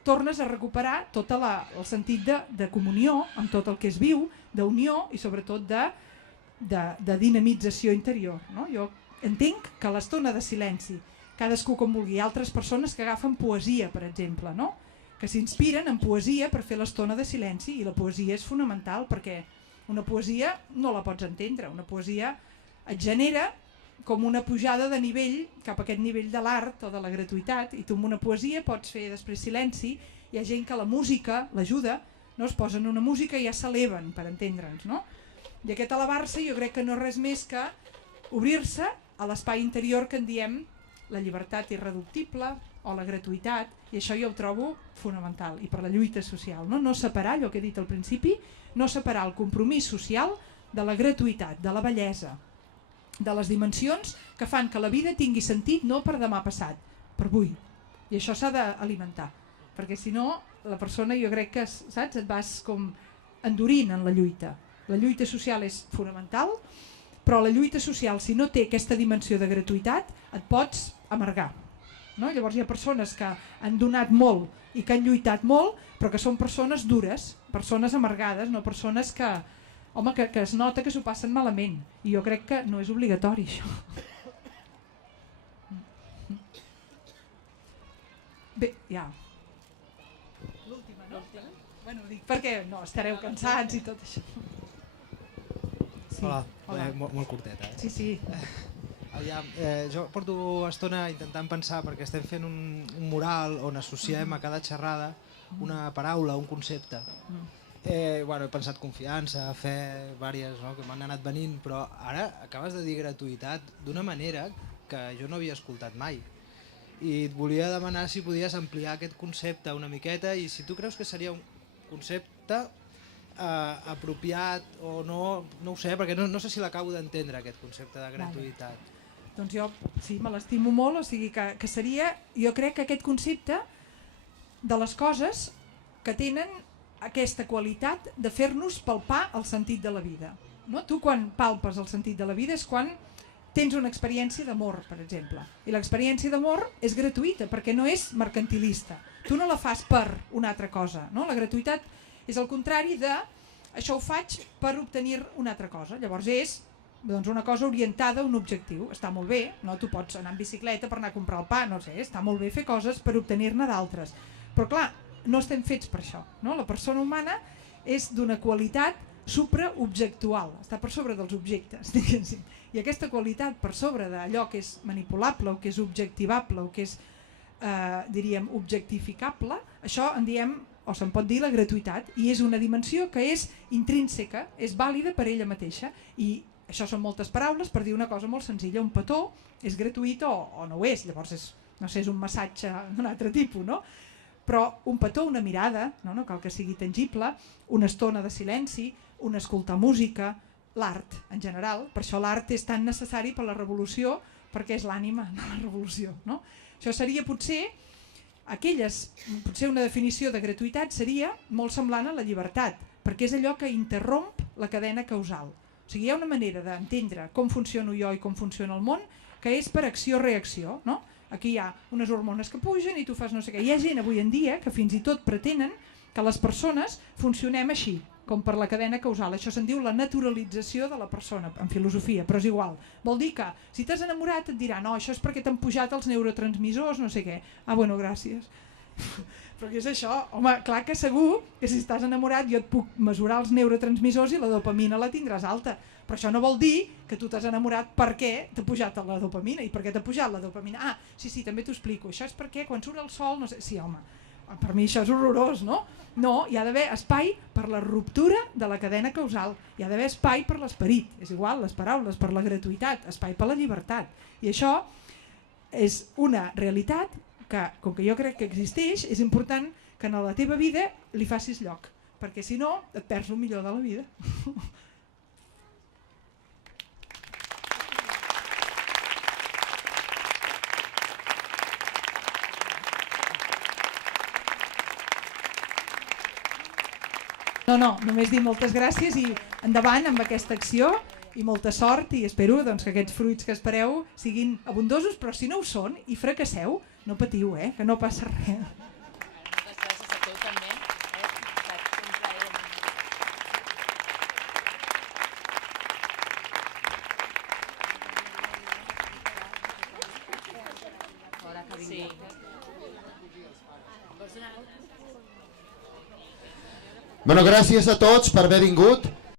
tornes a recuperar tot el sentit de comunió amb tot el que es viu, d'unió i sobretot de dinamització interior, no? Jo entenc que a l'estona de silenci, cadascú com vulgui, altres persones que agafen poesia, per exemple, no? Que s'inspiren en poesia per fer l'estona de silenci, i la poesia és fonamental perquè una poesia no la pots entendre, una poesia et genera com una pujada de nivell cap a aquest nivell de l'art o de la gratuïtat, i tu amb una poesia pots fer després silenci. Hi ha gent que la música l'ajuda, no? Es posen una música i ja s'eleven, per entendre'ns, no? I aquest elevar-se jo crec que no és res més que obrir-se a l'espai interior que en diem la llibertat irreductible o la gratuïtat, i això jo ho trobo fonamental, i per la lluita social, no separar allò que he dit al principi, no separar el compromís social de la gratuïtat, de la bellesa, de les dimensions que fan que la vida tingui sentit no per demà passat, per avui, i això s'ha d'alimentar, perquè si no la persona jo crec que, saps, et vas com endurint en la lluita social és fonamental, però la lluita social, si no té aquesta dimensió de gratuïtat, et pots amargar, no? Llavors hi ha persones que han donat molt i que han lluitat molt, però que són persones dures, persones amargades, no persones que, home, que es nota que s'ho passen malament, i jo crec que no és obligatori això. Bé, ja. L'última, no? Bueno, dic perquè no, estareu cansats i tot això. Sí. Hola. Molt curteta. Sí, sí. Aviam, jo porto estona intentant pensar, perquè estem fent un mural on associem a cada xerrada una paraula, un concepte. He pensat confiança, fe, diverses, no, que m'han anat venint, però ara acabes de dir gratuïtat d'una manera que jo no havia escoltat mai. I et volia demanar si podies ampliar aquest concepte una miqueta i si tu creus que seria un concepte apropiat o no ho sé, perquè no sé si l'acabo d'entendre, aquest concepte de gratuïtat. Vale. Doncs jo sí, me l'estimo molt, o sigui que seria, jo crec que aquest concepte de les coses que tenen aquesta qualitat de fer-nos palpar el sentit de la vida. No? Tu quan palpes el sentit de la vida és quan tens una experiència d'amor, per exemple. I l'experiència d'amor és gratuïta perquè no és mercantilista. Tu no la fas per una altra cosa. No? La gratuïtat és el contrari de això ho faig per obtenir una altra cosa. Llavors és una cosa orientada a un objectiu. Està molt bé, no? Tu pots anar en bicicleta per anar a comprar el pa, no sé, està molt bé fer coses per obtenir-ne d'altres. Però clar, no estem fets per això. No? La persona humana és d'una qualitat supraobjectual, està per sobre dels objectes, diguéssim. I aquesta qualitat per sobre d'allò que és manipulable o que és objectivable o que és, diríem, objectificable, això en diem, o se'n pot dir, la gratuïtat, i és una dimensió que és intrínseca, és vàlida per ella mateixa, i això són moltes paraules per dir una cosa molt senzilla. Un petó és gratuït o no ho és, llavors és, no sé, és un massatge d'un altre tipus, no? Però un petó, una mirada, no cal que sigui tangible, una estona de silenci, un escoltar música, l'art en general. Per això l'art és tan necessari per la revolució, perquè és l'ànima de la revolució. No? Això seria potser una definició de gratuïtat seria molt semblant a la llibertat, perquè és allò que interromp la cadena causal. O sigui, hi ha una manera d'entendre com funciono jo i com funciona el món que és per acció-reacció. No? Aquí hi ha unes hormones que pugen i tu fas no sé què. Hi ha gent avui en dia que fins i tot pretenen que les persones funcionem així, com per la cadena causal. Això se'n diu la naturalització de la persona, en filosofia, però és igual. Vol dir que si t'has enamorat et dirà no, això és perquè t'han pujat els neurotransmissors, no sé què. Ah, bueno, gràcies. Però què és això? Home, clar que segur que si estàs enamorat jo et puc mesurar els neurotransmissors i la dopamina la tindràs alta. Però això no vol dir que tu t'has enamorat perquè t'ha pujat la dopamina. I per què t'ha pujat la dopamina? Ah, sí, també t'ho explico. Això és perquè quan surt el sol, no sé... Sí, home, per mi això és horrorós, no? No, hi ha d'haver espai per la ruptura de la cadena causal, hi ha d'haver espai per l'esperit, és igual, les paraules, per la gratuïtat, espai per la llibertat. I això és una realitat que, com que jo crec que existeix, és important que en la teva vida li facis lloc, perquè si no et perds el millor de la vida. No, només dir moltes gràcies i endavant amb aquesta acció i molta sort i espero doncs, que aquests fruits que espereu siguin abundosos, però si no ho són i fracasseu, no patiu, que no passa res. Moltes gràcies a tu també. Sí. Bueno, gràcies a tots per haver vingut.